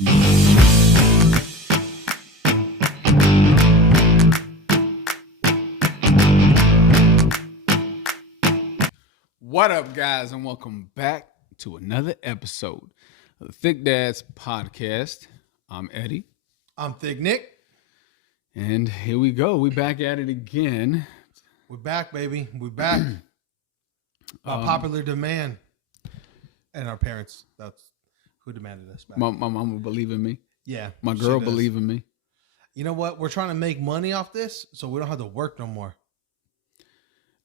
What up, guys, and welcome back to another episode of the Thick Dads Podcast. I'm Eddie. I'm Thick Nick. And here we go. We back at it again. We're back, baby. We're back. By popular demand. And our parents. That's who demanded us back. My mom will believe in me. Yeah. My girl believe in me. You know what? We're trying to make money off this, so we don't have to work no more.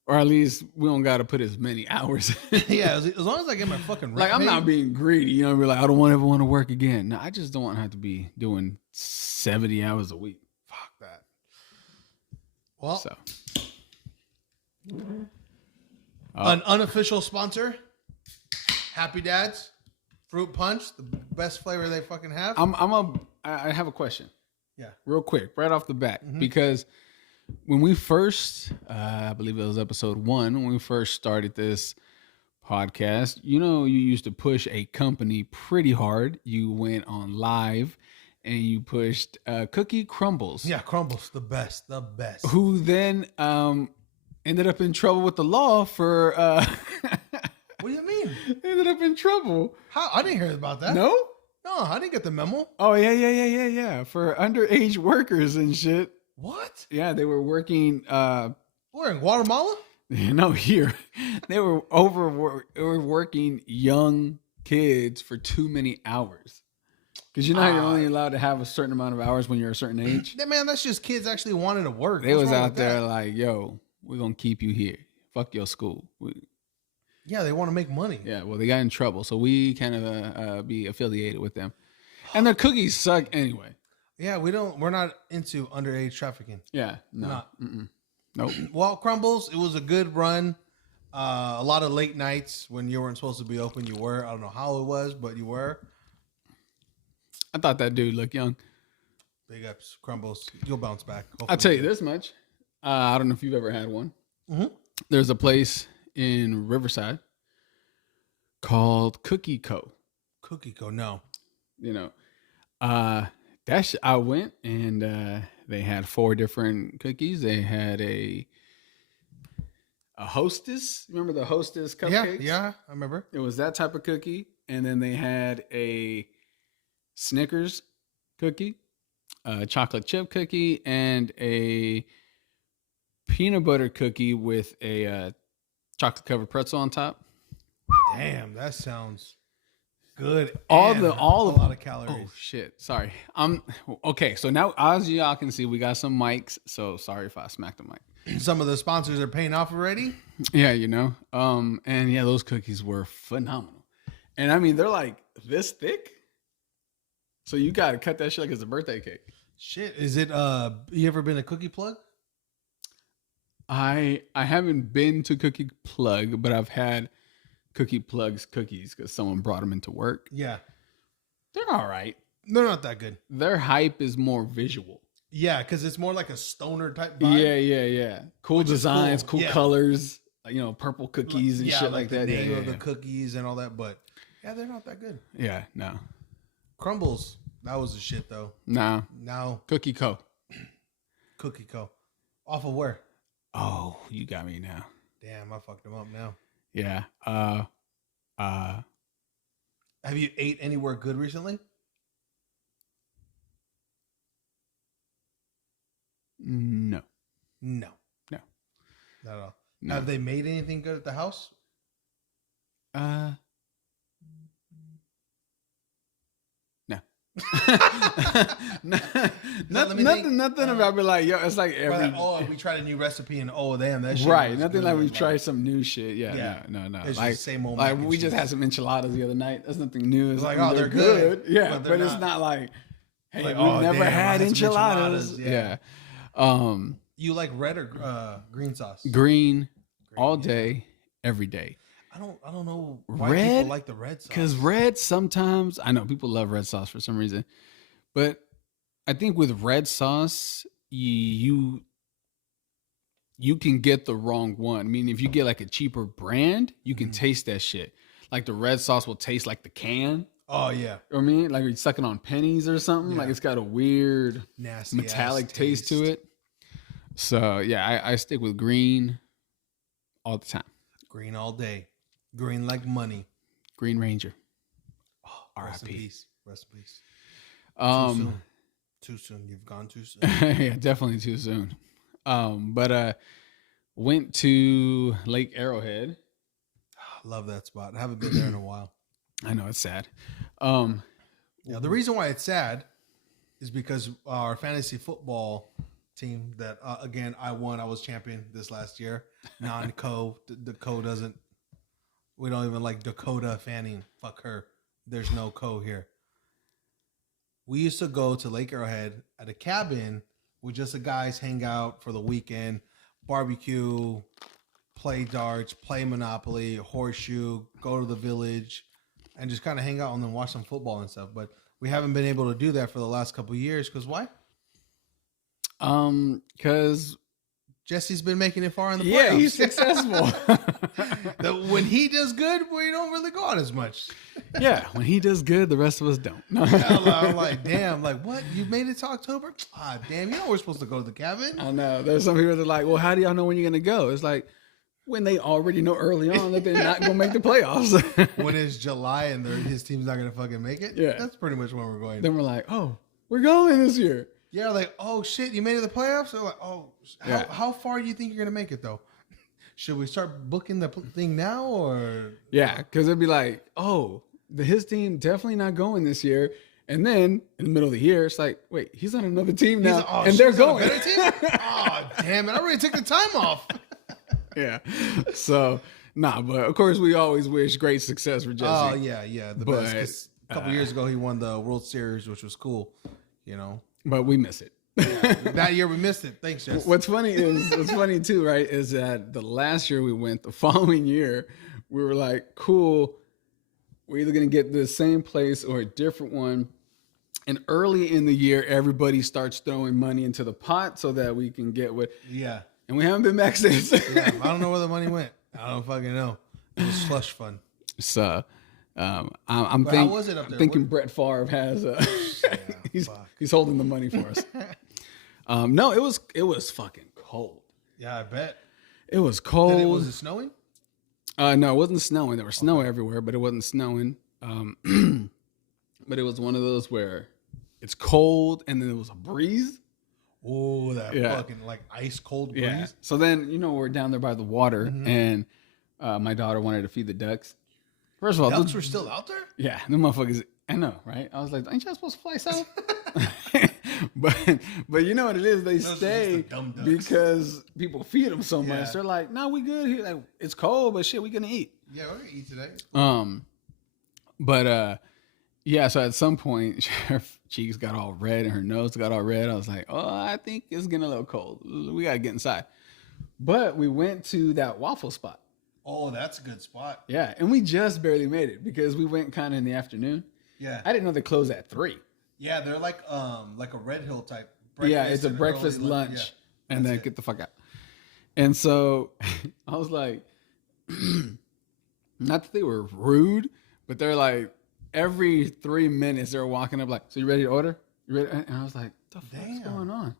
Or at least we don't got to put as many hours. Yeah, as long as I get my fucking rent. Like, I'm not being greedy. You know, be like, I don't ever want to work again. No, I just don't want to have to be doing 70 hours a week. Fuck that. Well, So. An unofficial sponsor, Happy Dads, Fruit Punch, the best flavor they fucking have. I have a question. Yeah. Real quick, right off the bat, because when we first, I believe it was episode 1, when we first started this podcast, you know, you used to push a company pretty hard. You went on live and you pushed Cookie Crumbles. Yeah, Crumbles, the best. Who then ended up in trouble with the law for... What do you mean? Ended up in trouble. How? I didn't hear about that. No? No, I didn't get the memo. Oh, yeah. For underage workers and shit. What? Yeah, they were working... Where, in Guatemala? No, here. They were working young kids for too many hours. Because you know how you're only allowed to have a certain amount of hours when you're a certain age? Man, that's just kids actually wanting to work. They was out there like, yo, we're going to keep you here. Fuck your school. Yeah, they want to make money. Yeah, well, they got in trouble. So we kind of be affiliated with them. And their cookies suck anyway. Yeah, we're not into underage trafficking. Yeah, no. Nope. Well, Crumbles, it was a good run. A lot of late nights when you weren't supposed to be open, you were. I don't know how it was, but you were. I thought that dude looked young. Big ups, Crumbles. You'll bounce back. Hopefully. I'll tell you this much. I don't know if you've ever had one. Mm-hmm. There's a place in Riverside called Cookie Co. Cookie Co. No. You know, I went and they had 4 different cookies. They had a Hostess. Remember the Hostess cupcakes? Yeah, I remember. It was that type of cookie. And then they had a Snickers cookie, a chocolate chip cookie, and a peanut butter cookie with a chocolate covered pretzel on top. Damn, that sounds good. A lot of calories. Oh shit! Sorry. Okay. So now, as y'all can see, we got some mics. So sorry if I smacked the mic. Some of the sponsors are paying off already. Yeah, you know. And yeah, those cookies were phenomenal. And I mean, they're like this thick. So you gotta cut that shit like it's a birthday cake. Shit, is it? You ever been a Cookie Plug? I haven't been to Cookie Plug, but I've had Cookie Plug's cookies because someone brought them into work. Yeah. They're all right. They're not that good. Their hype is more visual. Yeah, because it's more like a stoner type vibe. Yeah. Cool designs, cool colors, you know, purple cookies and shit like that. The name of the cookies and all that, but yeah, they're not that good. Yeah, no. Crumbles, that was the shit though. No. Now Cookie Co. Cookie Co. Off of where? Oh, you got me now. Damn, I fucked them up now. Yeah. Have you ate anywhere good recently? No. Not at all. No. Have they made anything good at the house? No. Nothing about be like, yo, it's like every we tried a new recipe and damn, that shit right. Nothing good. like we tried some new shit. Yeah. No. It's like just the same old like we just had some enchiladas the other night. That's nothing new. It's like, they're good. Yeah, but it's not like, hey, like, we've never had enchiladas. Yeah. You like red or green sauce? Green all day, every day. I don't know why people like the red sauce. Because red sometimes, I know people love red sauce for some reason, but I think with red sauce, you can get the wrong one. I mean, if you get like a cheaper brand, you can taste that shit. Like the red sauce will taste like the can. Oh yeah, I mean, like you're sucking on pennies or something. Yeah. Like it's got a weird nasty metallic ass taste to it. So yeah, I stick with green all the time. Green all day. Green like money. Green Ranger. Rest in R.I.P. peace. Rest in peace. Um, Too soon. Too soon. You've gone too soon. yeah, definitely too soon. But went to Lake Arrowhead. Love that spot. I haven't been there in a while. I know it's sad. Yeah, the reason why it's sad is because our fantasy football team that again I won. I was champion this last year. Non-co. The co doesn't. We don't even like Dakota Fanning. Fuck her. There's no co here. We used to go to Lake Arrowhead at a cabin where just the guys hang out for the weekend, barbecue, play darts, play Monopoly, horseshoe, go to the village, and just kind of hang out and then watch some football and stuff. But we haven't been able to do that for the last couple of years. Because why? Because Jesse's been making it far in the playoffs. yeah, he's successful. When he does good, we don't really go out as much. Yeah, when he does good, the rest of us don't. No. I'm like, damn, like what? You made it to October? Ah, damn, you know we're supposed to go to the cabin. I know. There's some people that are like, well, how do y'all know when you're gonna go? It's like when they already know early on that they're not gonna make the playoffs. When it's July and his team's not gonna fucking make it. Yeah, that's pretty much when we're going. Then we're like, oh, we're going this year. Yeah, like, oh shit, you made it to the playoffs? They're like, oh, how far do you think you're gonna make it though? Should we start booking the thing now or? Yeah, because it'd be like, oh, his team definitely not going this year, and then in the middle of the year, it's like, wait, he's on another team now, and they're going. Better team? Oh damn it! I already took the time off. Yeah, so nah, but of course we always wish great success for Jesse. Oh yeah, the best. 'Cause a couple years ago he won the World Series, which was cool, you know. But we miss it. That year we missed it. Thanks, Jesse. What's funny too, right, is that the last year we went, the following year, we were like, cool, we're either going to get the same place or a different one. And early in the year, everybody starts throwing money into the pot so that we can get what. Yeah. And we haven't been back since. Yeah, I don't know where the money went. I don't fucking know. It was slush fund. So I'm how was it up there? thinking Brett Favre has he's holding the money for us. No, it was fucking cold. Yeah, I bet. It was cold. Was it snowing? No, it wasn't snowing. There was snow everywhere, but it wasn't snowing. But it was one of those where it's cold and then there was a breeze. Oh, that fucking like ice cold breeze. Yeah. So then, we're down there by the water and my daughter wanted to feed the ducks. First of all, ducks were still out there? Yeah, the motherfuckers. I know, right? I was like, ain't y'all supposed to fly south? but you know what it is? They stay because people feed them so much. They're like, no, we good here. Like, it's cold, but shit, we gonna eat. Yeah, we're gonna eat today. Yeah, so at some point, her cheeks got all red and her nose got all red. I was like, oh, I think it's getting a little cold. We got to get inside. But we went to that waffle spot. Oh, that's a good spot. Yeah, and we just barely made it because we went kind of in the afternoon. Yeah. I didn't know they closed at 3. Yeah, they're like a Red Hill type breakfast. Yeah, it's a breakfast lunch, and then get the fuck out. And so I was like, not that they were rude, but they're like, every 3 minutes they're walking up like, so you ready to order? You ready? And I was like, what the fuck's going on?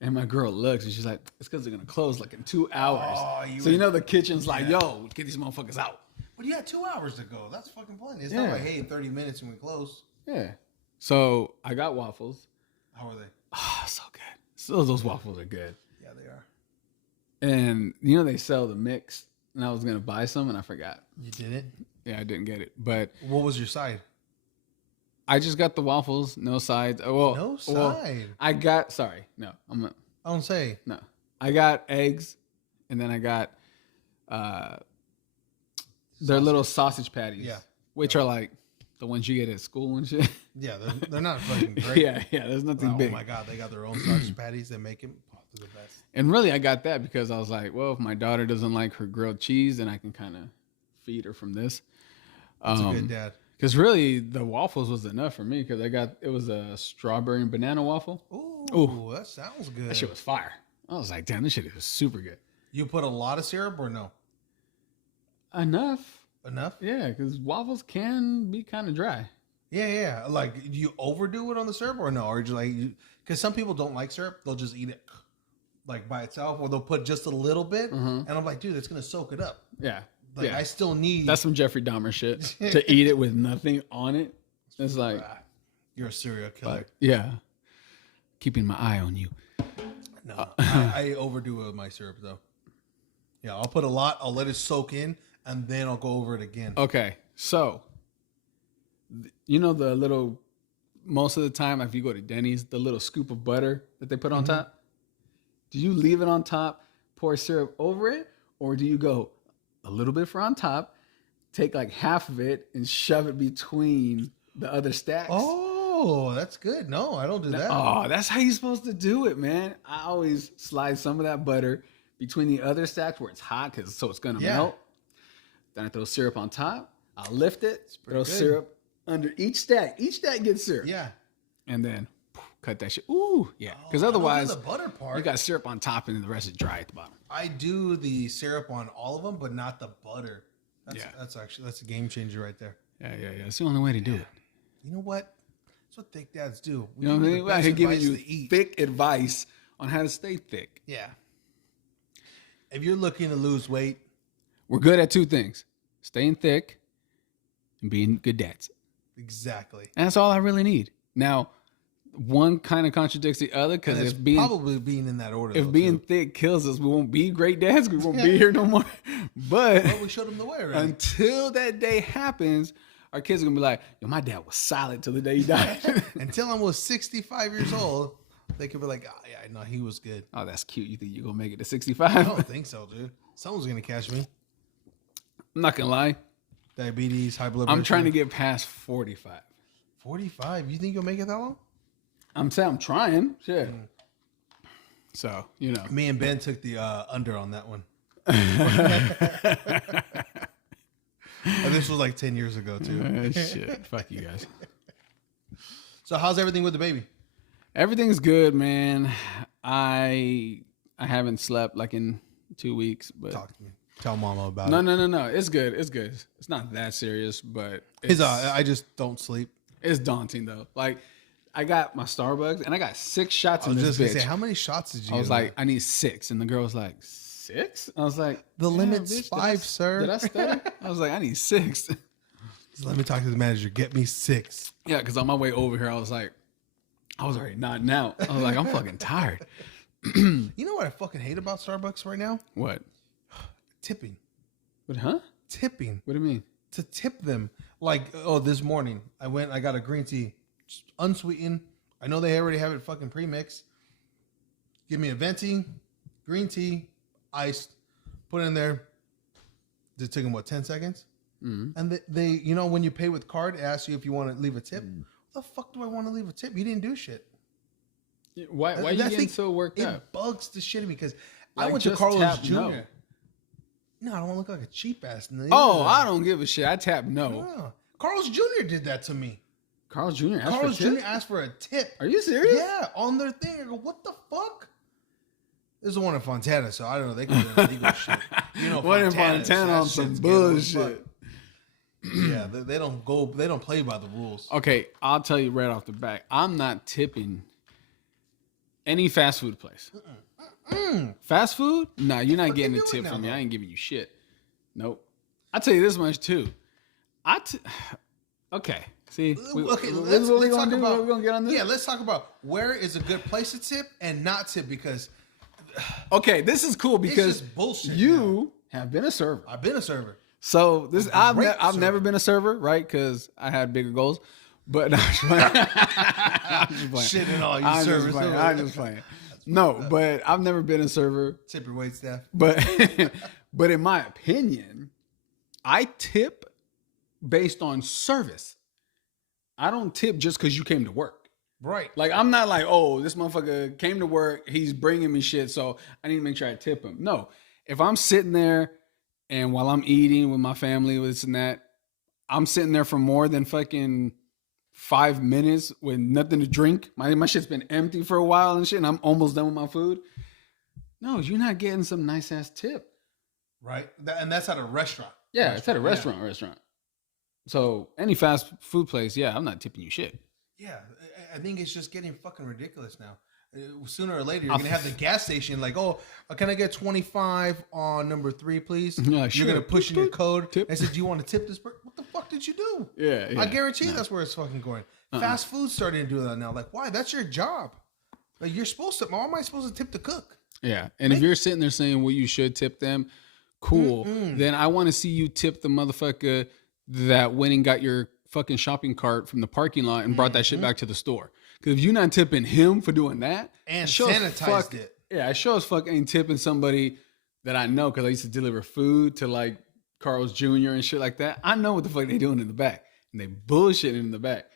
And my girl looks and she's like, it's because they're going to close like in 2 hours. Oh, the kitchen's like, yo, get these motherfuckers out. But you had 2 hours to go. That's fucking plenty. It's not like, hey, in 30 minutes and we close. Yeah. So I got waffles. How are they? Oh, so good. So those waffles are good. Yeah, they are. And they sell the mix. And I was going to buy some and I forgot. You didn't? Yeah, I didn't get it. But what was your side? I just got the waffles, no sides. No side. I got. Sorry, no. I don't say no. I got eggs, and then I got their little sausage patties. Yeah, which are like the ones you get at school and shit. Yeah, they're not fucking great. yeah. There's nothing big. Oh my god, they got their own sausage patties. They make them. Oh, they're the best. And really, I got that because I was like, well, if my daughter doesn't like her grilled cheese, then I can kind of feed her from this. That's a good dad. Because really, the waffles was enough for me because it was a strawberry and banana waffle. Ooh, that sounds good. That shit was fire. I was like, damn, this shit is super good. You put a lot of syrup or no? Enough? Yeah, because waffles can be kind of dry. Yeah. Like, do you overdo it on the syrup or no? Or just like, because some people don't like syrup, they'll just eat it like by itself, or they'll put just a little bit, and I'm like, dude, it's gonna soak it up. Yeah. Like, I still need. That's some Jeffrey Dahmer shit to eat it with nothing on it. It's like you're a serial killer. Yeah. Keeping my eye on you. No, I overdo it with my syrup though. Yeah, I'll put a lot. I'll let it soak in, and then I'll go over it again. Okay, so you know the little. Most of the time, if you go to Denny's, the little scoop of butter that they put on top. Do you leave it on top, pour syrup over it, or do you go a little bit for on top, take like half of it, and shove it between the other stacks? Oh, that's good. No, I don't do that. Oh, that's how you're supposed to do it, man. I always slide some of that butter between the other stacks where it's hot, so it's gonna melt. Then I throw syrup on top. I'll lift it, throw syrup under each stack. Each stack gets syrup. Yeah. And then cut that shit. Ooh, yeah. Because otherwise, the butter part. You got syrup on top, and then the rest is dry at the bottom. I do the syrup on all of them, but not the butter. That's a game changer right there. Yeah. It's the only way to do it. You know what? That's what thick dads do. You know what I mean? We're out here giving you thick advice on how to stay thick. Yeah. If you're looking to lose weight, we're good at two things: staying thick and being good dads. Exactly. And that's all I really need. Now, one kind of contradicts the other because it's probably being in that order. If being thick kills us, we won't be great dads. We won't be here no more. But we showed them the way already. Until that day happens, our kids are gonna be like, "Yo, my dad was solid till the day he died." Until I'm almost 65 years old, they could be like, "Oh yeah, no, he was good." Oh, that's cute. You think you're gonna make it to 65? I don't think so, dude. Someone's gonna catch me. I'm not gonna lie. Diabetes, high blood pressure. I'm trying to get past 45. 45? You think you'll make it that long? I'm saying I'm trying. Shit. So, you know. Me and Ben took the under on that one. And this was like 10 years ago, too. Shit. Fuck you guys. So how's everything with the baby? Everything's good, man. I haven't slept like in 2 weeks. But talk to me. Tell mama about it. No. It's good. It's not that serious, but I just don't sleep. It's daunting, though. Like, I got my Starbucks, and I got 6 shots in this bitch. I was just going to say, how many shots did you get? I was like, I need 6. And the girl was like, 6? I was like, the limit's bitch, 5, sir. Did I stutter? I was like, I need 6. Just let me talk to the manager. Get me 6. Yeah, because on my way over here, I was already nodding out. I was like, I'm fucking tired. You know what I fucking hate about Starbucks right now? What? Tipping. What, huh? Tipping. What do you mean? To tip them. Like, this morning, I got a green tea, unsweetened. I know they already have it fucking pre-mixed. Give me a venti, green tea, iced, put it in there. It took them, 10 seconds? Mm-hmm. And they, you know, when you pay with card, it asks you if you want to leave a tip. What the fuck do I want to leave a tip? You didn't do shit. Why are you getting so worked up? It bugs the shit of me because I went to Carlos Jr. No, I don't want to look like a cheap ass. Oh, I don't give a shit. I tap no. Carlos Jr. did that to me. Carlos Jr. asked for a tip. Are you serious? Yeah, on their thing. I go, what the fuck? This is the one in Fontana, so I don't know. They can do illegal shit. You know, one in Fontana on some bullshit. Yeah, they don't go. They don't play by the rules. Okay, I'll tell you right off the bat. I'm not tipping any fast food place. Fast food? Nah, you're not getting a tip from me. I ain't giving you shit. Nope. I'll tell you this much too. Okay. See, let's talk about. We're gonna get on this. Yeah, let's talk about where is a good place to tip and not tip because. Okay, this is cool because it's just bullshit. You have been a server. I've been a server. So I've never been a server, right? Because I had bigger goals. But no, I'm just playing. Shitting all you servers. I'm just playing. No, but I've never been a server. Tip your wait staff. But in my opinion, I tip based on service. I don't tip just because you came to work. Right. Like, I'm not like, oh, this motherfucker came to work. He's bringing me shit, so I need to make sure I tip him. No. If I'm sitting there and while I'm eating with my family, with this and that, I'm sitting there for more than fucking 5 minutes with nothing to drink. My shit's been empty for a while and shit, and I'm almost done with my food. No, you're not getting some nice ass tip. Right. And that's at a restaurant. Yeah, it's at a restaurant. So any fast food place, yeah, I'm not tipping you shit. Yeah, I think it's just getting fucking ridiculous now. Sooner or later, you're gonna have the gas station like, oh, can I get 25 on number 3, please? Yeah, sure. You're gonna push in your code. Tip. I said, do you want to tip this person? What the fuck did you do? Yeah. I guarantee that's where it's fucking going. Fast food's starting to do that now. Like, why? That's your job. Like, you're supposed to. Why am I supposed to tip the cook? Yeah, and if you're sitting there saying, well, you should tip them, cool. Then I want to see you tip the motherfucker that went and got your fucking shopping cart from the parking lot and brought that shit back to the store. Because if you're not tipping him for doing that, and sanitized it. Yeah, I sure as fuck ain't tipping somebody that I know because I used to deliver food to like Carl's Jr. and shit like that. I know what the fuck they doing in the back. And they bullshitting in the back.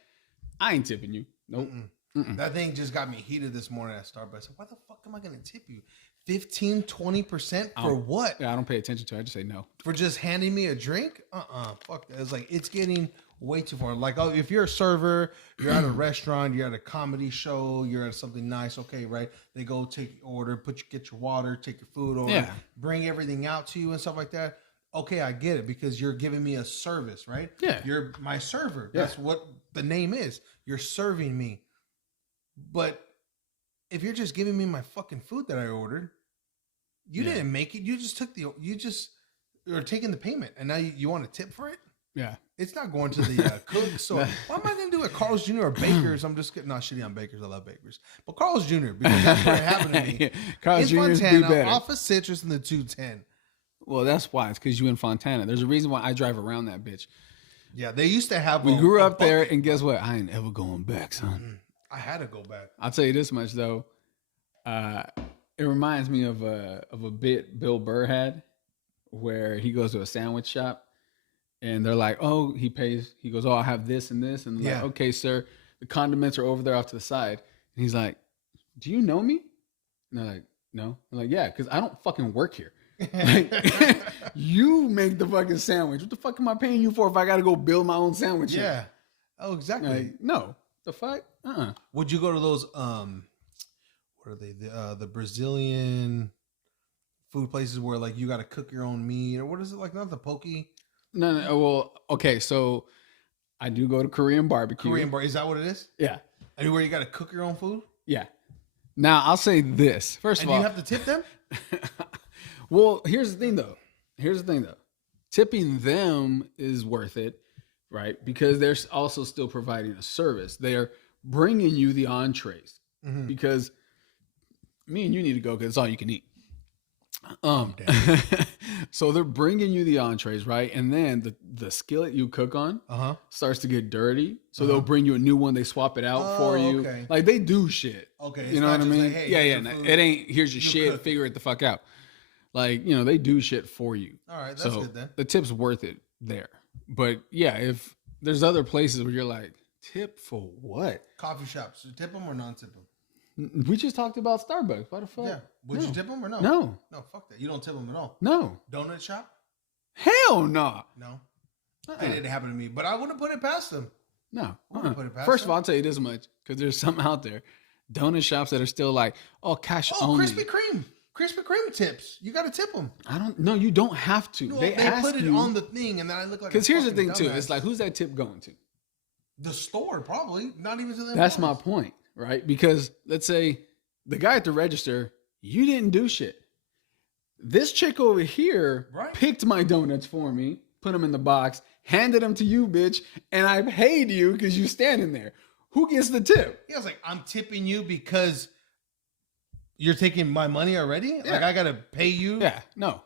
I ain't tipping you. Nope. That thing just got me heated this morning at Starbucks. I said, why the fuck am I going to tip you? 15, 20% for what? Yeah, I don't pay attention to it. I just say no. For just handing me a drink? Fuck that. It's like, it's getting way too far. Like, oh, if you're a server, you're at a restaurant, you're at a comedy show, you're at something nice, okay, right? They go take your order, get your water, take your food order, bring everything out to you and stuff like that. Okay, I get it because you're giving me a service, right? Yeah. You're my server. That's what the name is. You're serving me. But if you're just giving me my fucking food that I ordered, you didn't make it. You just took you're taking the payment, and now you want a tip for it? Yeah. It's not going to the cook. So why am I going to do it? Carl's Jr. or Baker's? I'm just not shitty on Baker's. I love Baker's, but Carl's Jr. because that's where it happened to me. Carl's Jr. is Fontana, better. off of Citrus in the 210. Well, that's why. It's because you in Fontana. There's a reason why I drive around that bitch. Yeah, they used to have. We grew up there, and guess what? I ain't ever going back, son. I had to go back. I'll tell you this much though. It reminds me of a bit Bill Burr had, where he goes to a sandwich shop, and they're like, "Oh, he pays." He goes, "Oh, I have this and this," and they're like, "Okay, sir, the condiments are over there off to the side." And he's like, "Do you know me?" And they're like, "No." I'm like, "Yeah, because I don't fucking work here. Like, you make the fucking sandwich. What the fuck am I paying you for if I got to go build my own sandwich?" Yeah. Here? Oh, exactly. Like, no. The fuck? Would you go to those? What are they? The Brazilian food places where like you got to cook your own meat, or what is it like? Not the poke. No. Well, okay. So I do go to Korean barbecue. Korean bar. Is that what it is? Yeah. Anywhere you got to cook your own food? Yeah. Now I'll say this. First of all, you have to tip them? Well, here's the thing though. Tipping them is worth it, right? Because they're also still providing a service. They're bringing you the entrees because me and you need to go because it's all you can eat. So they're bringing you the entrees, right? And then the skillet you cook on starts to get dirty. So they'll bring you a new one. They swap it out for you. Okay. Like they do shit. Okay. You know what I mean? Like, hey, It ain't, here's your shit. cook. Figure it the fuck out. Like, you know, they do shit for you. All right. That's good then. The tip's worth it there. But yeah, if there's other places where you're like, tip for what? Coffee shops. Tip them or non-tip them? We just talked about Starbucks. Why the fuck? Yeah. Would you tip them or no? No. No, fuck that. You don't tip them at all. No. Donut shop? Hell no. No. It didn't happen to me, but I wouldn't put it past them. No. Put it past First them. of all, I'll tell you this much because there's some out there, donut shops that are still like, oh, cash only. Krispy Kreme. Krispy Kreme tips. You got to tip them. I don't. No, you don't have to. No, they put it on the thing, and then I look like. Because here's the thing too. It's like, who's that tip going to? The store, probably. Not even to them. That's my point, right? Because let's say the guy at the register, you didn't do shit. This chick over here picked my donuts for me, put them in the box, handed them to you, bitch, and I paid you because you standing there. Who gets the tip? He was like, I'm tipping you because you're taking my money already? Yeah. Like, I got to pay you? Yeah, no.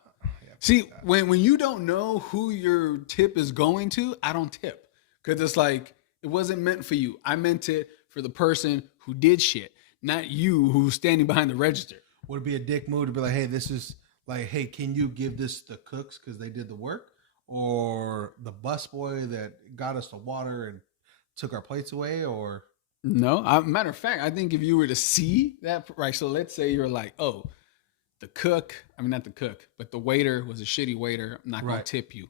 See, when you don't know who your tip is going to, I don't tip. Because it's like, it wasn't meant for you. I meant it for the person who did shit, not you who's standing behind the register. Would it be a dick move to be like, hey, this is like, hey, can you give this to cooks because they did the work? Or the busboy that got us the water and took our plates away? Or no, matter of fact, I think if you were to see that, right? So let's say you're like, oh, not the cook, but the waiter was a shitty waiter. I'm not going to tip you.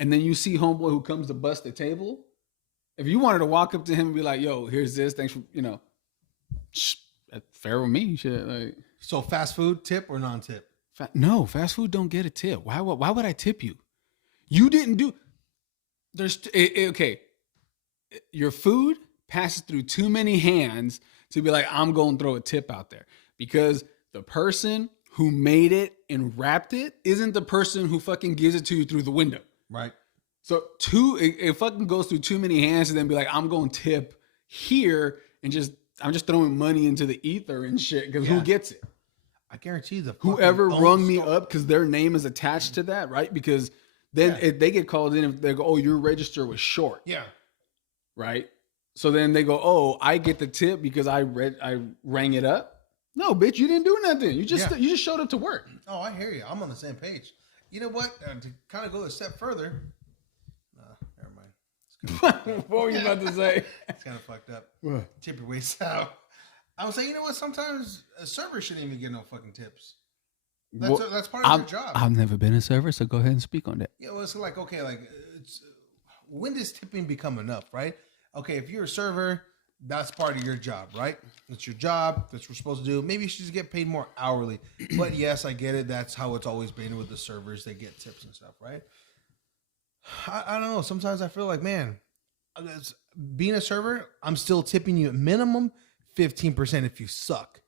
And then you see homeboy who comes to bust the table. If you wanted to walk up to him and be like, yo, here's this. Thanks for, that's fair with me. Shit. Like, so fast food, tip or non-tip? No, fast food don't get a tip. Why would I tip you? You didn't do. Okay. Your food passes through too many hands to be like, I'm going to throw a tip out there, because the person who made it and wrapped it isn't the person who fucking gives it to you through the window. Right. So it fucking goes through too many hands to then be like, I'm going to tip here and I'm just throwing money into the ether and shit, because who gets it? I guarantee whoever rung me up, because their name is attached to that, right? Because then they get called in if they go, oh, your register was short. Yeah. Right? So then they go, oh, I get the tip because I rang it up. No, bitch, you didn't do nothing. You just showed up to work. Oh, I hear you. I'm on the same page. You know what? To kind of go a step further. Never mind. What were you about to say? It's kind of fucked up. What? Tip your waist out. I would say, you know what? Sometimes a server shouldn't even get no fucking tips. That's part of their job. I've never been a server, so go ahead and speak on that. Yeah, well, it's like, okay, like, when does tipping become enough, right? Okay, if you're a server, that's part of your job, right? It's your job. That's what we're supposed to do. Maybe you should just get paid more hourly. But yes, I get it. That's how it's always been with the servers. They get tips and stuff, right? I don't know. Sometimes I feel like, man, being a server, I'm still tipping you at minimum 15% if you suck.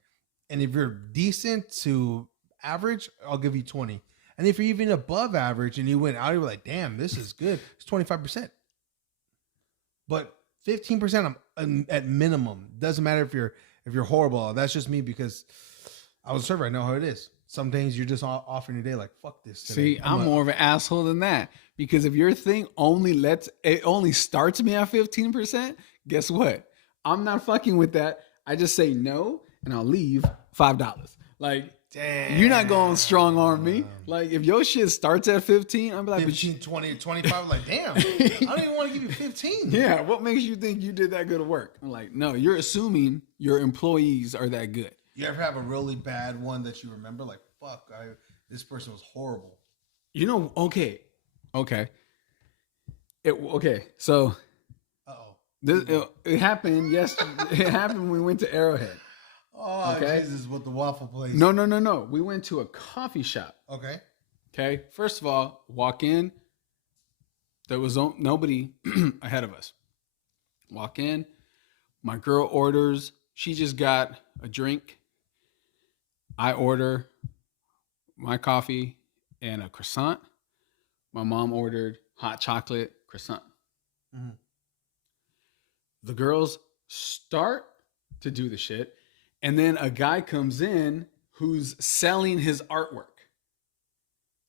And if you're decent to average, I'll give you 20. And if you're even above average and you went out, you're like, damn, this is good. It's 25%. But 15% at minimum. Doesn't matter if you're horrible. That's just me because I was a server. I know how it is. Some days you're just off in your day like, fuck this today. See, I'm more of an asshole than that. Because if your thing only starts me at 15%, guess what? I'm not fucking with that. I just say no and I'll leave $5. Like, damn, you're not going strong arm me. Like, if your shit starts at 15, I'm like, 15, 20, 25. Like, damn, I don't even want to give you 15. Yeah, what makes you think you did that good of work? I'm like, no, you're assuming your employees are that good. You ever have a really bad one that you remember? Like, fuck, this person was horrible. You know, okay. So it happened yesterday. It happened when we went to Arrowhead. Oh, okay? Jesus, with the waffle place. No. We went to a coffee shop. Okay. First of all, walk in. There was nobody ahead of us. Walk in. My girl orders. She just got a drink. I order my coffee and a croissant. My mom ordered hot chocolate croissant. Mm-hmm. The girls start to do the shit. And then a guy comes in who's selling his artwork.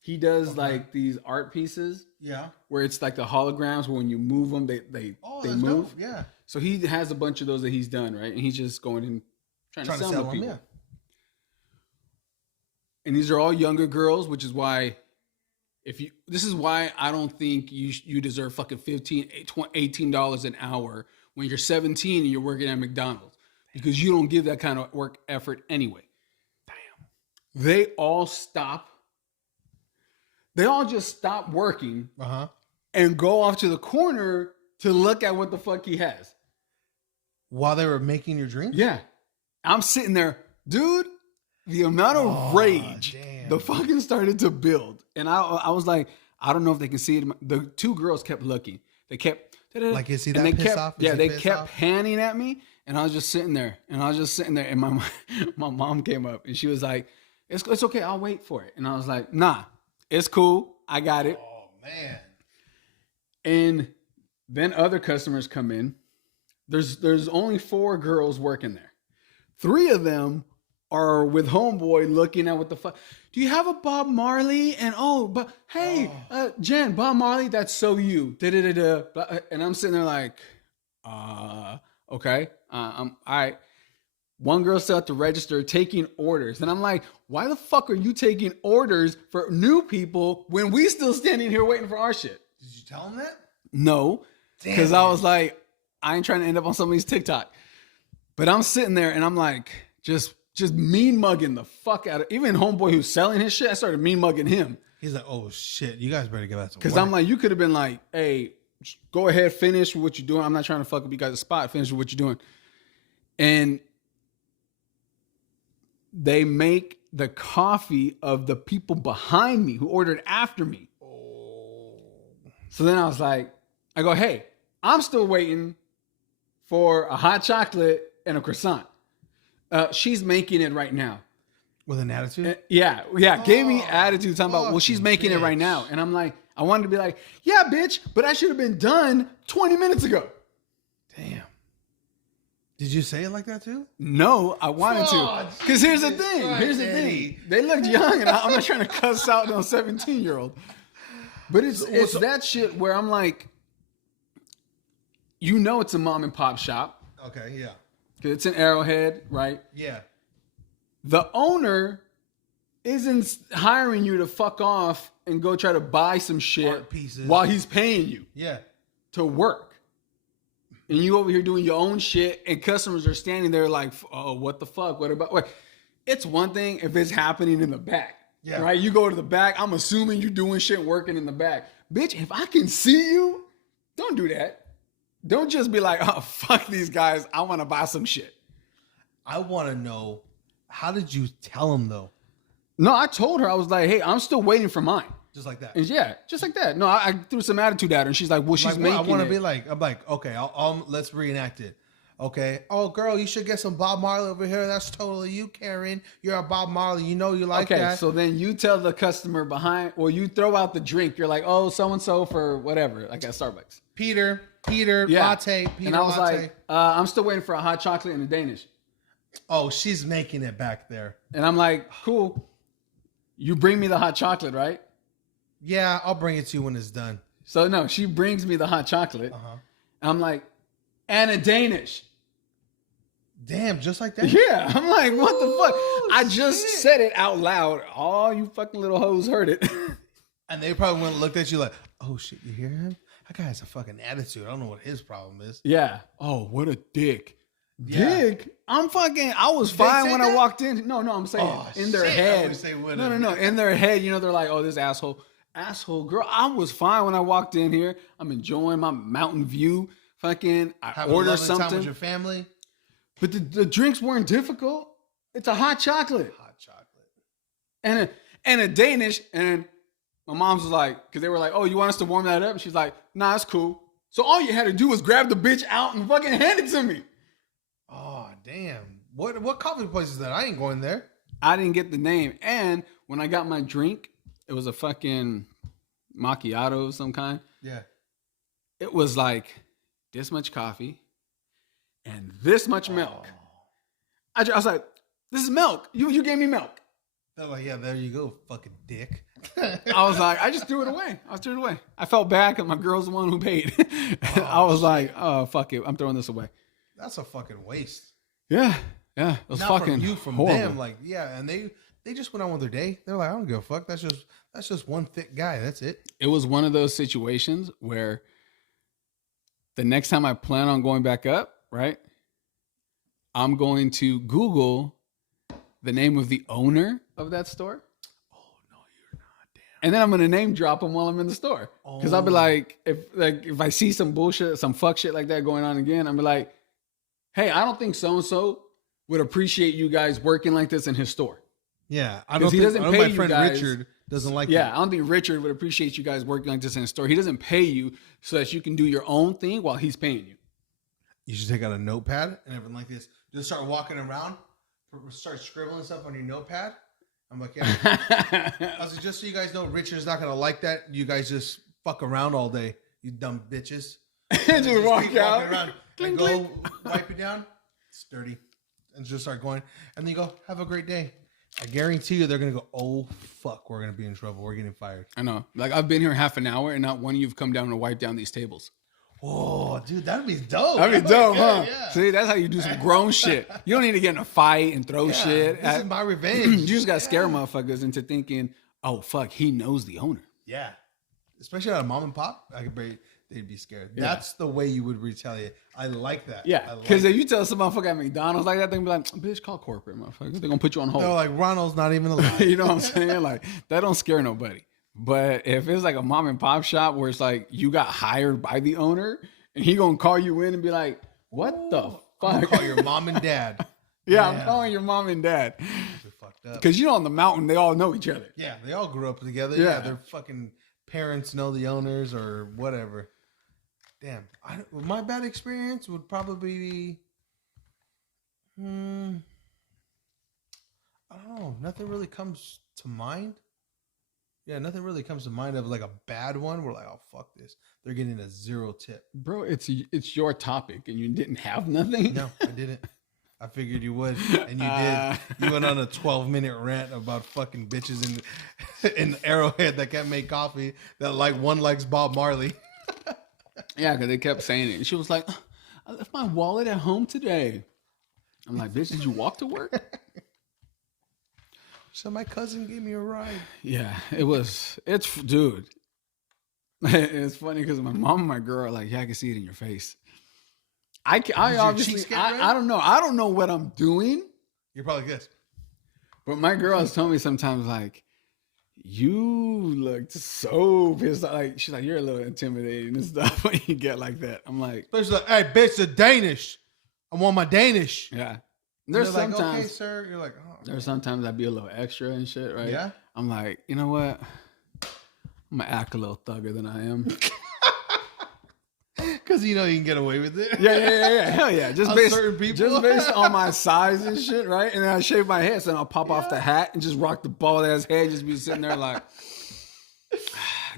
He does like these art pieces. Yeah. Where it's like the holograms where when you move them, they move. Dope. Yeah. So he has a bunch of those that he's done, right? And he's just going and trying to sell them to people. Yeah. And these are all younger girls, which is why this is why I don't think you deserve fucking $15, $18 an hour when you're 17 and you're working at McDonald's. Because you don't give that kind of work effort anyway. Damn. They all just stop working and go off to the corner to look at what the fuck he has. While they were making your drink? Yeah. I'm sitting there, dude, the amount of rage, the fucking started to build. And I was like, I don't know if they can see it. The two girls kept looking. They kept... Like, is he that pissed off? Yeah, they kept panning at me. And I was just sitting there. And my mom came up. And she was like, it's okay. I'll wait for it. And I was like, nah, it's cool. I got it. Oh, man. And then other customers come in. There's only 4 girls working there. 3 of them are with homeboy looking at what the fuck. Do you have a Bob Marley? And but hey, Jen, Bob Marley, that's so you. Da-da-da-da. And I'm sitting there like, okay. All right. One girl still at the register taking orders. And I'm like, why the fuck are you taking orders for new people when we still standing here waiting for our shit? Did you tell them that? No. Because I was like, I ain't trying to end up on somebody's TikTok. But I'm sitting there and I'm like, just mean mugging the fuck out of even homeboy who's selling his shit. I started mean mugging him. He's like, oh shit, you guys better get back to work. Because I'm like, you could have been like, hey, go ahead, finish what you're doing. I'm not trying to fuck up you guys' spot. Finish what you're doing. And they make the coffee of the people behind me who ordered after me. Oh. So then I was like, I go, hey, I'm still waiting for a hot chocolate and a croissant. She's making it right now. With an attitude? Yeah. Gave me attitude talking about, well, she's making it right now. And I'm like, I wanted to be like, yeah, bitch, but I should have been done 20 minutes ago. Damn. Did you say it like that too? No, I wanted to. Because here's the thing. They looked young, and I'm not trying to cuss out no 17-year-old. But it's that shit where I'm like, it's a mom and pop shop. Okay, yeah. Because it's an Arrowhead, right? Yeah. The owner isn't hiring you to fuck off and go try to buy some shit while he's paying you. Yeah. To work. And you over here doing your own shit, and customers are standing there like, oh, what the fuck? What about? Wait. It's one thing if it's happening in the back. Yeah. Right? You go to the back, I'm assuming you're doing shit working in the back. Bitch, if I can see you, don't do that. Don't just be like, oh, fuck these guys. I want to buy some shit. I want to know, how did you tell them though? No, I told her, I was like, hey, I'm still waiting for mine. Just like that. And yeah, just like that. No, I threw some attitude at her, and she's like, well, she's making it. I want to be like, I'm like, okay, let's reenact it. Okay. Oh, girl, you should get some Bob Marley over here. That's totally you, Karen. You're a Bob Marley. You know you like that. Okay, so then you tell the customer behind, or you throw out the drink. You're like, oh, so-and-so for whatever, like at Starbucks. Peter, latte, Peter, and I was latte. like, I'm still waiting for a hot chocolate and a Danish. Oh, she's making it back there. And I'm like, cool. You bring me the hot chocolate, right? Yeah, I'll bring it to you when it's done. So no, she brings me the hot chocolate. Uh-huh. And I'm like, and a Danish. Damn, just like that? Yeah. I'm like, what the fuck? I just said it out loud. All you fucking little hoes heard it. And they probably went and looked at you like, oh shit, you hear him? That guy has a fucking attitude. I don't know what his problem is. Yeah. Oh, what a dick. Yeah. Dick? I was fine when I walked in. No, I'm saying in their head. No. In their head, they're like, oh, this asshole. Asshole girl. I was fine when I walked in here. I'm enjoying my mountain view. Fucking, I ordered something. Time with your family. But the drinks weren't difficult. It's a hot chocolate. And a Danish. And my mom's was like, because they were like, oh, you want us to warm that up? And she's like, nah, it's cool. So all you had to do was grab the bitch out and fucking hand it to me. Oh, damn. What coffee place is that? I ain't going there. I didn't get the name. And when I got my drink, it was a fucking macchiato of some kind. Yeah. It was like this much coffee and this much milk. I was like, this is milk. You gave me milk. They're like, yeah, there you go, fucking dick. I was like, I just threw it away. I felt bad because my girl's the one who paid. I was like, oh, fuck it. I'm throwing this away. That's a fucking waste. Yeah. It was not fucking from you, from horrible. Them. Like, yeah, and they just went on with their day. They're like, I don't give a fuck. That's just one thick guy. That's it. It was one of those situations where the next time I plan on going back up, right, I'm going to Google the name of the owner of that store. Oh, no, you're not. Damn. And then I'm going to name drop him while I'm in the store. Because I'll be like, if I see some bullshit, some fuck shit like that going on again, I'll be like, hey, I don't think so-and-so would appreciate you guys working like this in his store. Yeah, I don't think my friend Richard doesn't like. Yeah, I don't think Richard would appreciate you guys working like this in his store. He doesn't pay you so that you can do your own thing while he's paying you. You should take out a notepad and everything like this. Just start walking around, start scribbling stuff on your notepad. I'm like, yeah. I was like, just so you guys know, Richard's not gonna like that. You guys just fuck around all day, you dumb bitches. And just walk out. Around and go wipe it down. It's dirty. And just start going. And then you go, have a great day. I guarantee you they're going to go, oh, fuck, we're going to be in trouble. We're getting fired. I know. Like, I've been here half an hour and not one of you have come down to wipe down these tables. Oh, dude, that'd be dope. That'd be dope, huh? Yeah. See, that's how you do some grown shit. You don't need to get in a fight and throw shit. This is my revenge. You just got to scare motherfuckers into thinking, oh, fuck, he knows the owner. Yeah. Especially at a mom and pop, they'd be scared. Yeah. That's the way you would retaliate. I like that. Yeah, because if you tell some motherfucker at McDonald's like that, they're going to be like, bitch, call corporate, motherfucker. They're going to put you on hold. They're like, Ronald's not even alive. You know what I'm saying? Like, that don't scare nobody. But if it's like a mom and pop shop where it's like you got hired by the owner and he going to call you in and be like, what the fuck? I'm going to call your mom and dad. Yeah, I'm calling your mom and dad. Because, on the mountain, they all know each other. Yeah, they all grew up together. Yeah, their fucking parents know the owners or whatever. Damn. My bad experience would probably be. I don't know. Nothing really comes to mind. Yeah, nothing really comes to mind of like a bad one. We're like, oh fuck this. They're getting a 0 tip. Bro, it's your topic and you didn't have nothing? No, I didn't. I figured you would, and you did. You went on a 12-minute rant about fucking bitches in Arrowhead that can't make coffee. That like one likes Bob Marley. Yeah, because they kept saying it. And she was like, I left my wallet at home today. I'm like, bitch, did you walk to work? So my cousin gave me a ride. Yeah, dude. It's funny because my mom and my girl are like, yeah, I can see it in your face. I obviously, I don't know. I don't know what I'm doing. You're probably good. But my girl has told me sometimes, like, you look so pissed. Like, she's like, you're a little intimidating and stuff when you get like that. I'm like, especially like, hey, bitch, the Danish. I want my Danish. Yeah. There's sometimes, like, okay, sir. You're like, oh. There's sometimes I'd be a little extra and shit, right? Yeah. I'm like, you know what? I'm gonna act a little thugger than I am. Because you know you can get away with it. Yeah. Hell yeah. Just based on my size and shit, right? And then I shave my head, so then I'll pop off the hat and just rock the bald ass head, just be sitting there like,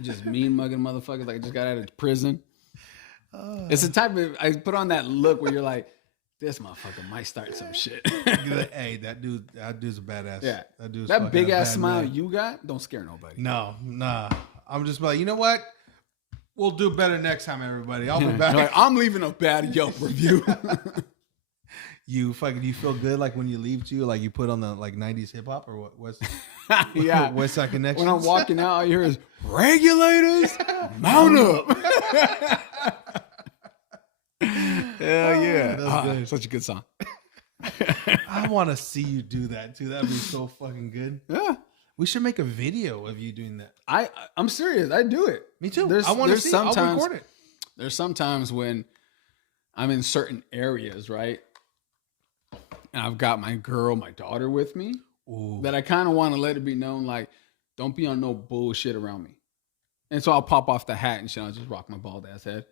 just mean mugging motherfuckers like I just got out of prison. It's the type of, I put on that look where you're like, this motherfucker might start some shit. Hey, that dude's a badass. Yeah. That big ass smile you got, don't scare nobody. No, nah. I'm just like, you know what? We'll do better next time, everybody. I'll be back. Like, I'm leaving a bad Yelp review. You feel good like when you leave too, like you put on the like 90s hip hop or what? What's yeah, West Side Connection. When I'm walking out, I hear is regulators mount up. Hell yeah, such a good song. I want to see you do that too. That'd be so fucking good. Yeah. We should make a video of you doing that. I'm serious. I do it. Me too. I want to see. I'll record it. There's sometimes when I'm in certain areas, right? And I've got my daughter with me. Ooh. That I kind of want to let it be known, like, don't be on no bullshit around me. And so I'll pop off the hat and shit. I'll just rock my bald ass head.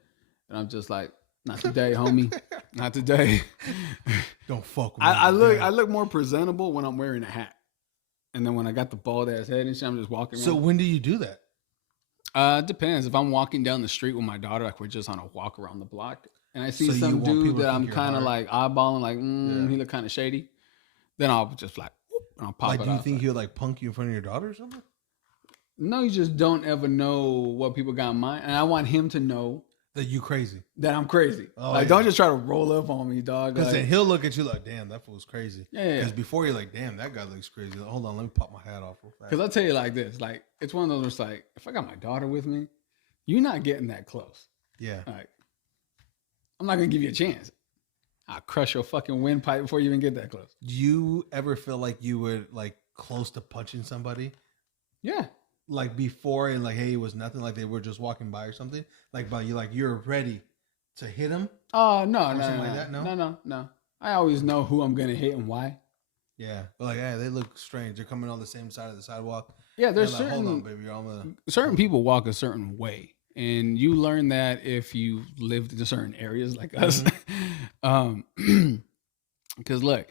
And I'm just like, not today, homie. Not today. Don't fuck with me. I look more presentable when I'm wearing a hat. And then when I got the bald ass head and shit, I'm just walking around. So when do you do that? It depends. If I'm walking down the street with my daughter, like we're just on a walk around the block, and I see some dude that I'm kind of like eyeballing, like, he look kind of shady, then I'll just like, whoop, and I'll pop it off. Do you think he'll like punk you in front of your daughter or something? No, you just don't ever know what people got in mind. And I want him to know that you crazy. That I'm crazy. Don't just try to roll up on me, dog. Because then he'll look at you like, damn, that fool's crazy. Yeah. Because before you're like, damn, that guy looks crazy. Like, hold on, let me pop my hat off real fast. Because I'll tell you like this. Like, it's one of those where it's like, if I got my daughter with me, you're not getting that close. Yeah. Like, I'm not going to give you a chance. I'll crush your fucking windpipe before you even get that close. Do you ever feel like you were like close to punching somebody? Yeah. Like before and like, hey, it was nothing, like they were just walking by or something? Like, but you're ready to hit them? Oh, no. No. I always know who I'm going to hit and why. Yeah. But like, hey, they look strange. They're coming on the same side of the sidewalk. Yeah, there's like, certain, hold on, baby, certain people walk a certain way. And you learn that if you lived in certain areas like us. Because look,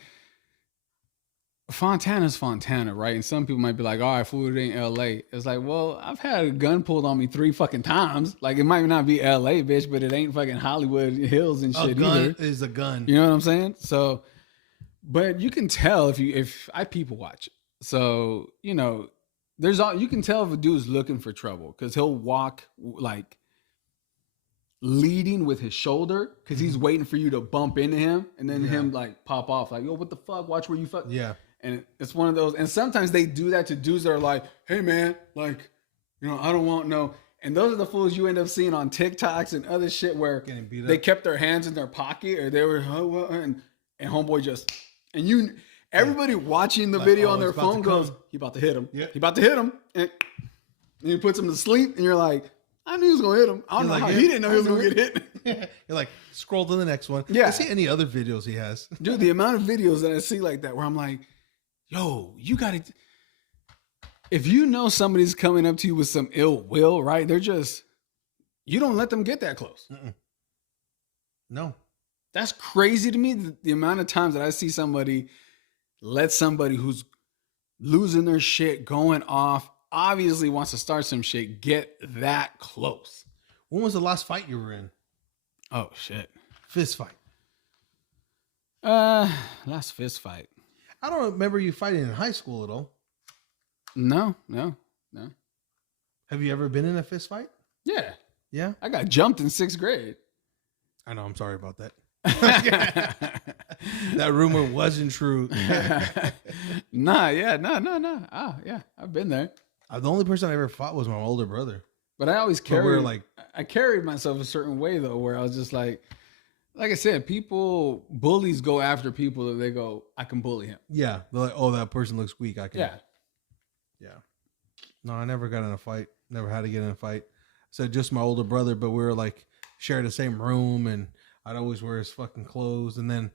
Fontana's Fontana, right? And some people might be like, all right, fool, it ain't LA. It's like, well, I've had a gun pulled on me 3 fucking times. Like, it might not be LA, bitch, but it ain't fucking Hollywood Hills and shit either. A gun either. is a gun. You know what I'm saying? So, but you can tell if I people watch. So, you know, you can tell if a dude's looking for trouble because he'll walk like leading with his shoulder because he's waiting for you to bump into him and then him like pop off like, yo, what the fuck? Watch where you fuck. Yeah. And it's one of those. And sometimes they do that to dudes that are like, hey, man, like, you know, I don't want no. And those are the fools you end up seeing on TikToks and other shit where they kept their hands in their pocket or they were, and homeboy just, and you, everybody watching the video on their phone goes, he about to hit him. Yeah. He about to hit him. And he puts him to sleep. And you're like, I knew he was going to hit him. I don't know how he didn't know he was going to get hit. You're like, scroll to the next one. Yeah. Let's see any other videos he has. Dude, the amount of videos that I see like that where I'm like, yo, you got to, if you know somebody's coming up to you with some ill will, right? They're just, you don't let them get that close. No. That's crazy to me. The amount of times that I see somebody let somebody who's losing their shit, going off, obviously wants to start some shit, get that close. When was the last fight you were in? Oh shit. Fist fight. Last fist fight. I don't remember you fighting in high school at all. No. Have you ever been in a fist fight? Yeah. Yeah. I got jumped in 6th grade. I know. I'm sorry about that. That rumor wasn't true. No. Oh, yeah. I've been there. The only person I ever fought was my older brother. But I always we were carried I carried myself a certain way though, where I was just like I said, bullies go after people that they go, I can bully him. Yeah. They're like, oh, that person looks weak. I can. Yeah. Yeah. No, I never got in a fight. Never had to get in a fight. So just my older brother, but we were like shared the same room, and I'd always wear his fucking clothes, and then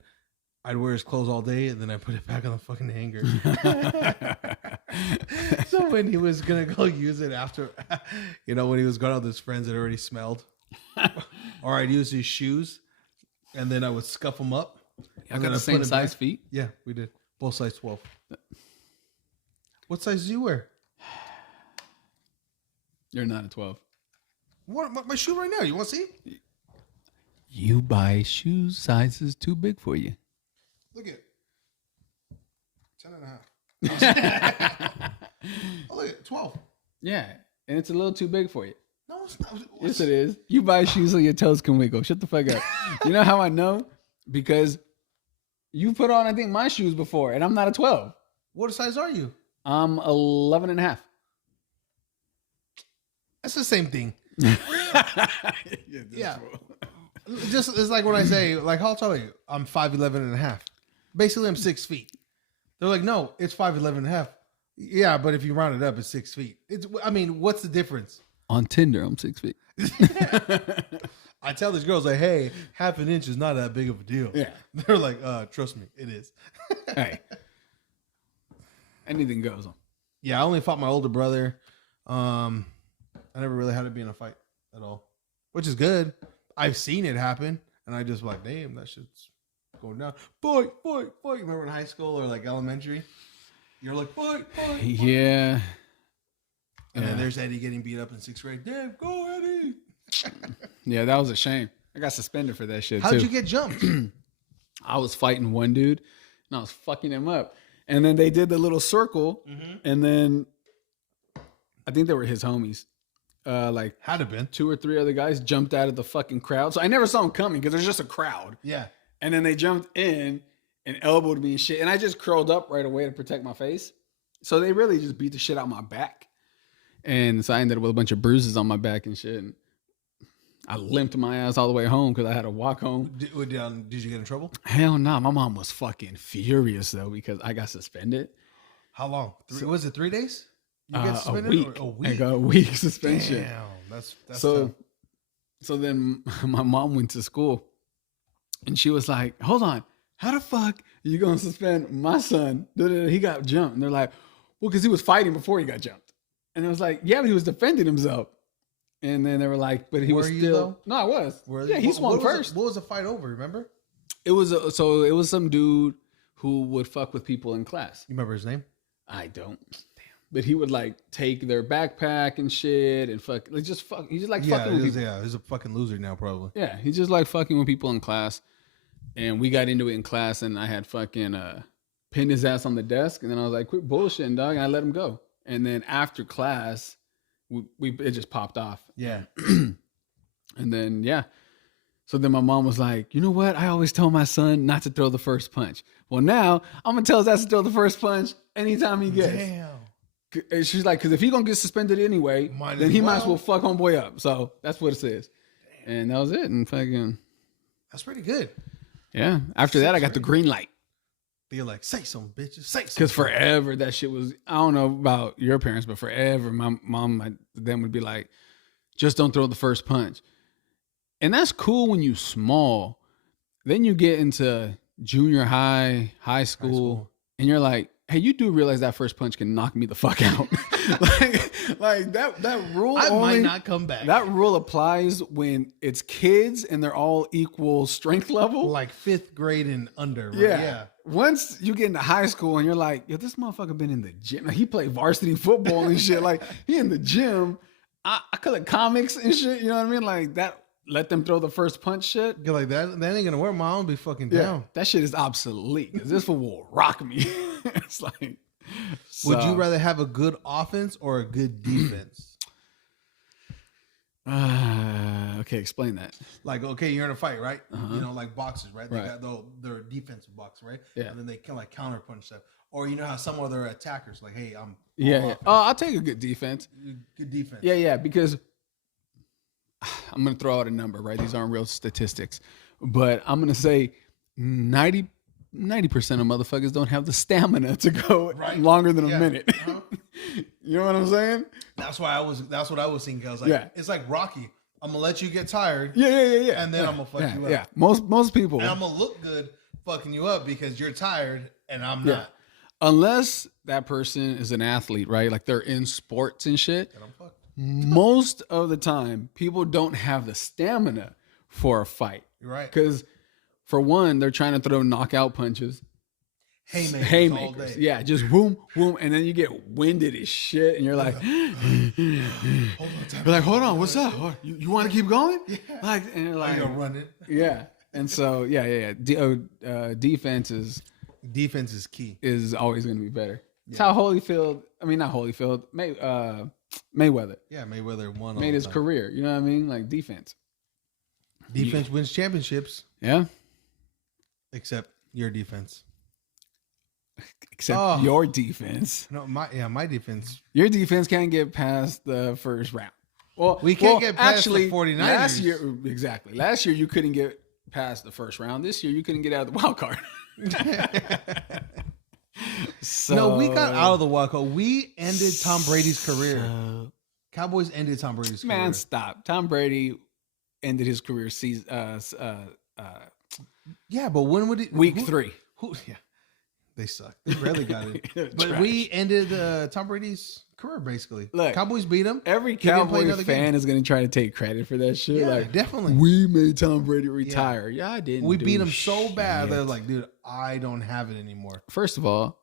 I'd wear his clothes all day, and then I put it back on the fucking hanger. So when he was gonna go use it after, when he was going out with his friends, it already smelled. Or I'd use his shoes, and then I would scuff them up. I got the same size feet. Yeah, we did. Both size 12. What size do you wear? You're not a 12. What? My shoe right now. You want to see? You buy shoe sizes too big for you. Look at 10.5. Oh, look at 12. Yeah, and it's a little too big for you. No, it's not. Yes, it is. You buy shoes so your toes can wiggle. Shut the fuck up. You know how I know? Because you put on, I think, my shoes before, and I'm not a 12. What size are you? I'm 11 and a half. That's the same thing. Yeah. Just it's like when I say, like, how tall are you? I'm 5'11 and a half. Basically, I'm 6 feet. They're like, no, it's 5'11 and a half. Yeah, but if you round it up, it's 6 feet. What's the difference? On Tinder, I'm 6 feet. I tell these girls, like, hey, half an inch is not that big of a deal. Yeah. They're like, trust me, it is. Hey. Anything goes on. Yeah, I only fought my older brother. I never really had to be in a fight at all, which is good. I've seen it happen, and I just like, damn, that shit's going down. Fight. Remember in high school or like elementary? You're like, fight. Yeah. And then there's Eddie getting beat up in 6th grade. Damn, go Eddie. Yeah, that was a shame. I got suspended for that shit, How'd too. you get jumped? I was fighting one dude, and I was fucking him up. And then they did the little circle, and then I think they were his homies. Had to been 2 or 3 other guys jumped out of the fucking crowd. So I never saw them coming because there's just a crowd. Yeah. And then they jumped in and elbowed me and shit. And I just curled up right away to protect my face. So they really just beat the shit out of my back. And so I ended up with a bunch of bruises on my back and shit. And I limped my ass all the way home because I had to walk home. Did you get in trouble? Hell no. My mom was fucking furious though because I got suspended. How long? Was it 3 days? You A week. A week. I got a week suspension. Damn, that's so tough. So then my mom went to school and she was like, hold on, how the fuck are you going to suspend my son? He got jumped. And they're like, well, because he was fighting before he got jumped. And I was like, yeah, but he was defending himself. And then they were like, but he was still. Though? No, I was. He swung first. What was the fight over? Remember? It was some dude who would fuck with people in class. You remember his name? I don't. But he would like take their backpack and shit and fuck. Like just fuck. He just like fucking with people. Yeah, he's a fucking loser now, probably. Yeah, he just like fucking with people in class. And we got into it in class, and I had fucking pinned his ass on the desk, and then I was like, "Quit bullshitting, dog," and I let him go. And then after class, it just popped off. Yeah. And then so then my mom was like, "You know what? I always tell my son not to throw the first punch. Well, now I'm gonna tell his ass to throw the first punch anytime he gets." Damn. And she's like, because if he's gonna get suspended anyway, then he might as well fuck homeboy up. So that's what it says. Damn. And that was it. And fucking, that's pretty good. Yeah. After that, I got the green light. You're like, say something, bitches. Say something. Because forever that shit was. I don't know about your parents, but forever my mom, them would be like, just don't throw the first punch. And that's cool when you small. Then you get into junior high school, and you're like, hey, you do realize that first punch can knock me the fuck out. like that rule. I might not come back. That rule applies when it's kids and they're all equal strength level. Like 5th grade and under. Right? Yeah. Once you get into high school and you're like, yo, this motherfucker been in the gym. Like, he played varsity football and shit. Like, he in the gym. I collect comics and shit. You know what I mean? Like that. Let them throw the first punch shit. You're like, that ain't gonna work. My arm be fucking down. That shit is obsolete. Because this fool will rock me. It's like, would you rather have a good offense or a good defense? Okay, explain that. Like, okay, you're in a fight, right? Uh-huh. You know, like boxers, right? They Right. got their defensive box, right? Yeah. And then they can like counter punch stuff. Or you know how some other attackers, like, hey, I'm Yeah. Oh, I'll take a good defense. good defense. Yeah, because I'm going to throw out a number, right? These aren't real statistics. But I'm going to say 90% of motherfuckers don't have the stamina to go longer than a minute. Uh-huh. You know what I'm saying? That's what I was thinking. I was like, it's like Rocky. I'm gonna let you get tired. Yeah. And then I'm gonna fuck you up. Yeah. Most people. And I'm gonna look good fucking you up because you're tired and I'm not. Unless that person is an athlete, right? Like they're in sports and shit. And I'm fucked. Most of the time, people don't have the stamina for a fight. You're right. Because for one, they're trying to throw knockout punches. Haymakers all day. Yeah, just boom, boom. And then you get winded as shit. And you're like, hold on, what's up? You want to keep going? Yeah. Like, and you're like, you're running. Yeah. And so, defense is key. Is always going to be better. It's how not Holyfield, Mayweather. Yeah, Mayweather won. Made his career. You know what I mean? Like defense. Defense wins championships. Yeah. Except your defense. Except your defense. No, my defense. Your defense can't get past the first round. Well, we can't get past the 49ers. Last year you couldn't get past the first round. This year you couldn't get out of the wild card. No, we got out of the wild card. We ended Tom Brady's career. Cowboys ended Tom Brady's career. Man, stop. Tom Brady ended his career yeah, but when would it? Week 3. Yeah, they suck. They barely got it. But we ended Tom Brady's career basically. Look, Cowboys beat him. Every Cowboys fan is going to try to take credit for that shit. Yeah, like, definitely. We made Tom Brady retire. Yeah, I didn't. We beat him so bad. They're like, dude, I don't have it anymore. First of all,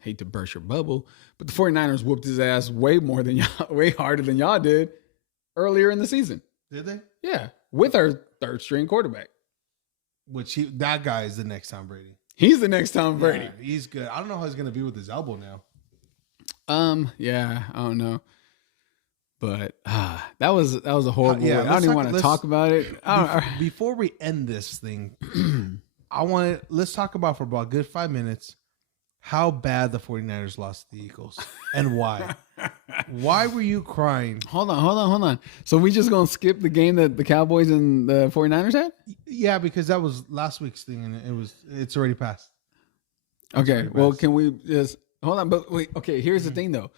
hate to burst your bubble, but the 49ers whooped his ass way harder than y'all did earlier in the season. Did they? Yeah, with our third string quarterback. That guy is the next Tom Brady. He's the next Tom Brady. Yeah, he's good. I don't know how he's going to be with his elbow now. Yeah, I don't know. But that was a horrible. I don't even want to talk about it. Before we end this thing, let's talk about for about a good 5 minutes how bad the 49ers lost to the Eagles and why. Why were you crying? Hold on. So we just going to skip the game that the Cowboys and the 49ers had? Yeah, because that was last week's thing and it's already passed. Okay. Well, can we just hold on? But wait, okay, here's the thing though.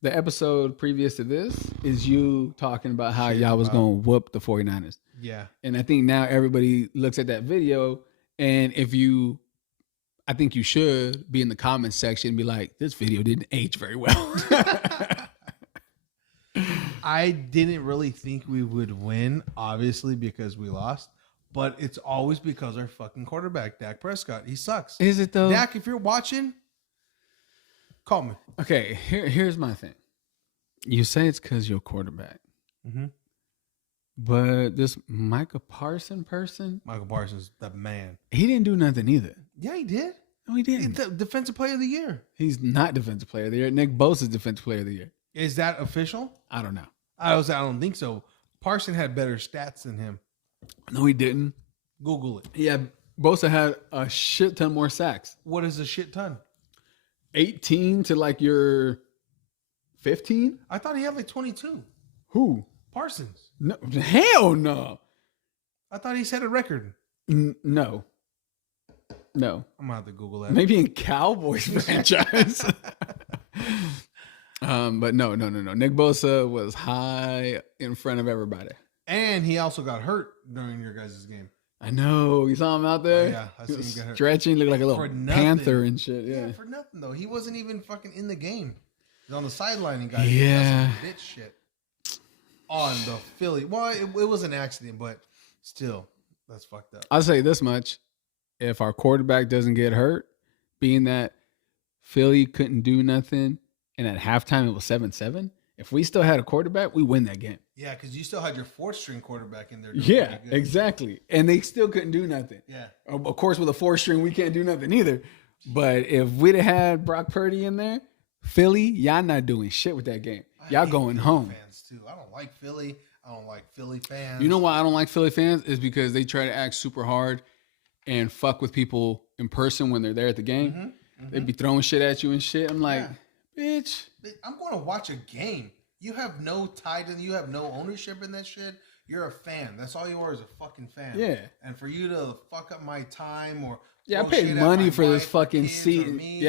The episode previous to this is you talking about how y'all was going to whoop the 49ers. Yeah. And I think now everybody looks at that video, and I think you should be in the comments section and be like, this video didn't age very well. I didn't really think we would win, obviously, because we lost. But it's always because our fucking quarterback, Dak Prescott. He sucks. Is it though? Dak, if you're watching, call me. Okay, here's my thing. You say it's because you're a quarterback. Mm-hmm. But this Micah Parsons person. Michael Parsons, the man. He didn't do nothing either. Yeah, he did. No, he didn't. He's the defensive player of the year. He's not defensive player of the year. Nick Bosa's defensive player of the year. Is that official? I don't know. I don't think so. Parson had better stats than him. No, he didn't. Google it. Yeah, Bosa had a shit ton more sacks. What is a shit ton? 18 to like your 15? I thought he had like 22. Who? Parsons. No, hell no. I thought he set a record. No. I'm going to have to Google that. Maybe in Cowboys franchise. But no. Nick Bosa was high in front of everybody. And he also got hurt during your guys' game. I know. You saw him out there? Yeah, I seen him get hurt. Stretching, looked like a little panther and shit. Yeah, for nothing though. He wasn't even fucking in the game. He was on the sideline and got some bitch shit on the Philly. Well, it was an accident, but still, that's fucked up. I'll say this much: if our quarterback doesn't get hurt, being that Philly couldn't do nothing, and at halftime it was 7-7. If we still had a quarterback, we win that game. Yeah, because you still had your fourth string quarterback in there. Yeah, exactly. And they still couldn't do nothing. Yeah. Of course, with a fourth string, we can't do nothing either. But if we'd have had Brock Purdy in there, Philly, y'all not doing shit with that game. Y'all going home. Fans too. I don't like Philly. I don't like Philly fans. You know why I don't like Philly fans? Is because they try to act super hard and fuck with people in person when they're there at the game. They'd be throwing shit at you and shit. I'm like, bitch. I'm going to watch a game. You have no title. You have no ownership in that shit. You're a fan. That's all you are, is a fucking fan. Yeah. And for you to fuck up my time or I paid money for this fucking seat.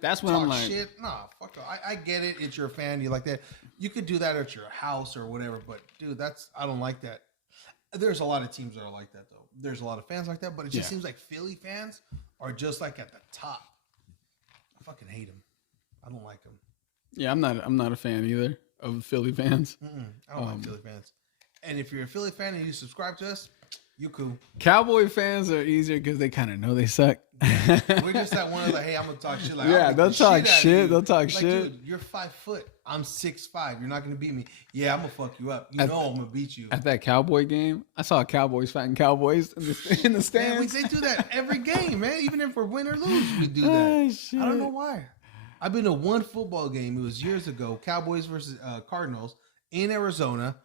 That's what I'm like. Shit. Nah, fuck. I get it. It's your fan. You like that. You could do that at your house or whatever. But dude, I don't like that. There's a lot of teams that are like that though. There's a lot of fans like that. But it just seems like Philly fans are just like at the top. I fucking hate them. I don't like them. Yeah, I'm not a fan either of Philly fans. I don't like Philly fans. And if you're a Philly fan and you subscribe to us, you cool. Cowboy fans are easier because they kind of know they suck. We're just that one of like, hey, I'm gonna talk shit. Like, they'll talk shit. They'll talk shit. Dude, you're 5 foot. I'm 6'5". You're not gonna beat me. Yeah, I'm gonna fuck you up. I'm gonna beat you. At that Cowboy game, I saw Cowboys fighting Cowboys in the stands. Man, they do that every game, man. Even if we're win or lose, we do that. I don't know why. I've been to one football game. It was years ago. Cowboys versus Cardinals in Arizona.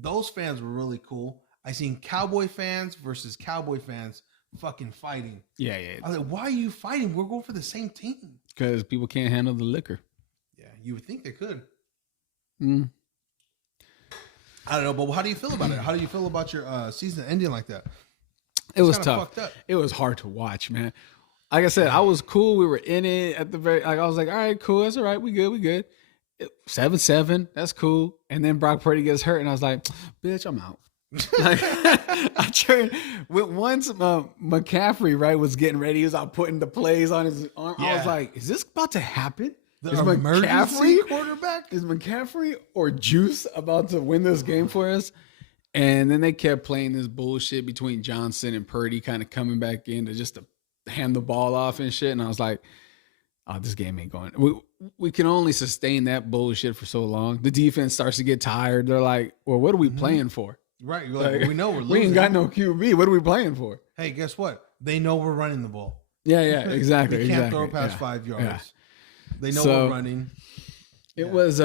Those fans were really cool. I seen Cowboy fans versus Cowboy fans fucking fighting. Yeah. I was like, why are you fighting? We're going for the same team. Because people can't handle the liquor. Yeah, you would think they could. I don't know, but how do you feel about it? How do you feel about your season ending like that? It was tough. It was hard to watch, man. Like I said, I was cool. We were in it at the very. Like I was like, all right, cool. That's all right. We good. 7-7. That's cool. And then Brock Purdy gets hurt, and I was like, bitch, I'm out. Like, I turned once McCaffrey was getting ready. He was out putting the plays on his arm. Yeah. I was like, is this about to happen? Is McCaffrey quarterback? Is McCaffrey or Juice about to win this game for us? And then they kept playing this bullshit between Johnson and Purdy, kind of coming back in to hand the ball off and shit. And I was like, oh, this game ain't going. We can only sustain that bullshit for so long. The defense starts to get tired. They're like, well, what are we playing for? Right. You're like, well, we know we're losing. We ain't got no QB. What are we playing for? Hey, guess what? They know we're running the ball. Yeah, exactly. They can't throw past 5 yards. Yeah. They know we're running. It was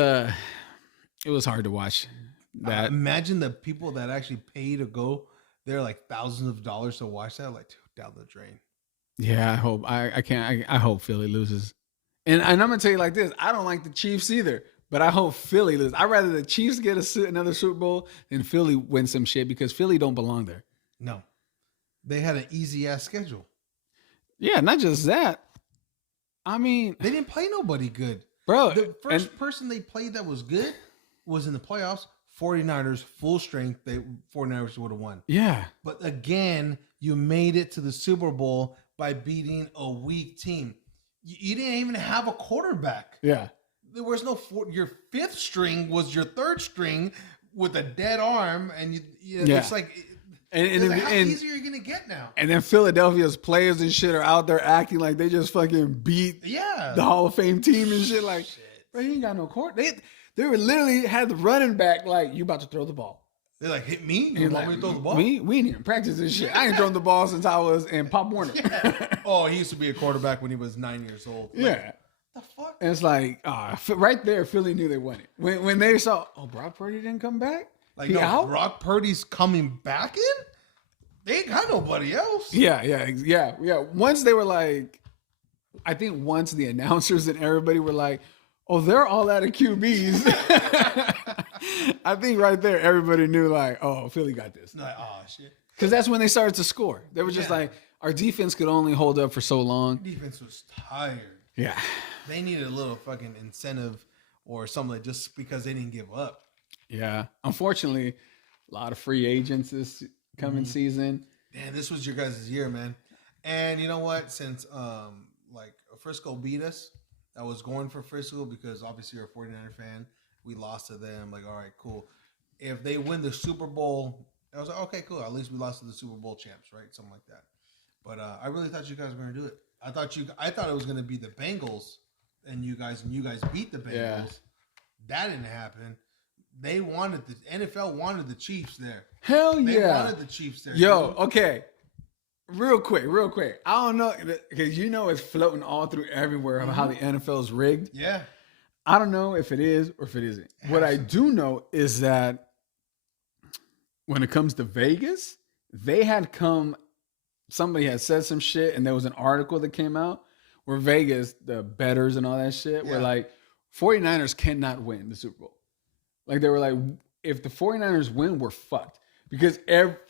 hard to watch that. Imagine the people that actually pay to go there, like thousands of dollars to watch that, like down the drain. Yeah, I hope I hope Philly loses. And I'm gonna tell you like this: I don't like the Chiefs either, but I hope Philly loses. I'd rather the Chiefs get another Super Bowl than Philly win some shit because Philly don't belong there. No, they had an easy ass schedule. Yeah, not just that. I mean, they didn't play nobody good, bro. The first person they played that was good was in the playoffs. 49ers full strength. 49ers would have won. Yeah, but again, you made it to the Super Bowl by beating a weak team. You didn't even have a quarterback. Yeah. There was no your fifth string was your third string with a dead arm, and it's like, how easy are you gonna get now? And then Philadelphia's players and shit are out there acting like they just fucking beat the Hall of Fame team and shit. Like, bro, you ain't got no court. They were literally had the running back like, you about to throw the ball. They're like, hit me? You want me to throw the ball? We ain't even practice this shit. I ain't thrown the ball since I was in Pop Warner. Oh, he used to be a quarterback when he was 9 years old. Like, the fuck? And it's like, right there, Philly knew they won it. When they saw, Brock Purdy didn't come back? Like, no, Brock Purdy's coming back in? They ain't got nobody else. Yeah. Once they were like, I think once the announcers and everybody were like, oh, they're all out of QBs. I think right there, everybody knew like, oh, Philly got this. Like, oh, shit. Because that's when they started to score. They were just like, our defense could only hold up for so long. Defense was tired. Yeah. They needed a little fucking incentive or something just because they didn't give up. Yeah. Unfortunately, a lot of free agents this coming season. Man, this was your guys' year, man. And you know what? Since like Frisco beat us, I was going for Frisco because obviously you're a 49er fan. We lost to them. Like, all right, cool. If they win the Super Bowl, I was like, okay, cool. At least we lost to the Super Bowl champs, right? Something like that. But I really thought you guys were going to do it. I thought it was going to be the Bengals and you guys beat the Bengals. Yeah. That didn't happen. They wanted the NFL wanted the Chiefs there. Hell yeah. They wanted the Chiefs there. Yo, okay. Real quick. I don't know, because it's floating all through everywhere of how the NFL is rigged. Yeah. I don't know if it is or if it isn't. What I do know is that when it comes to Vegas, somebody had said some shit, and there was an article that came out where Vegas, the bettors and all that shit, were like, 49ers cannot win the Super Bowl. Like, they were like, if the 49ers win, we're fucked. Because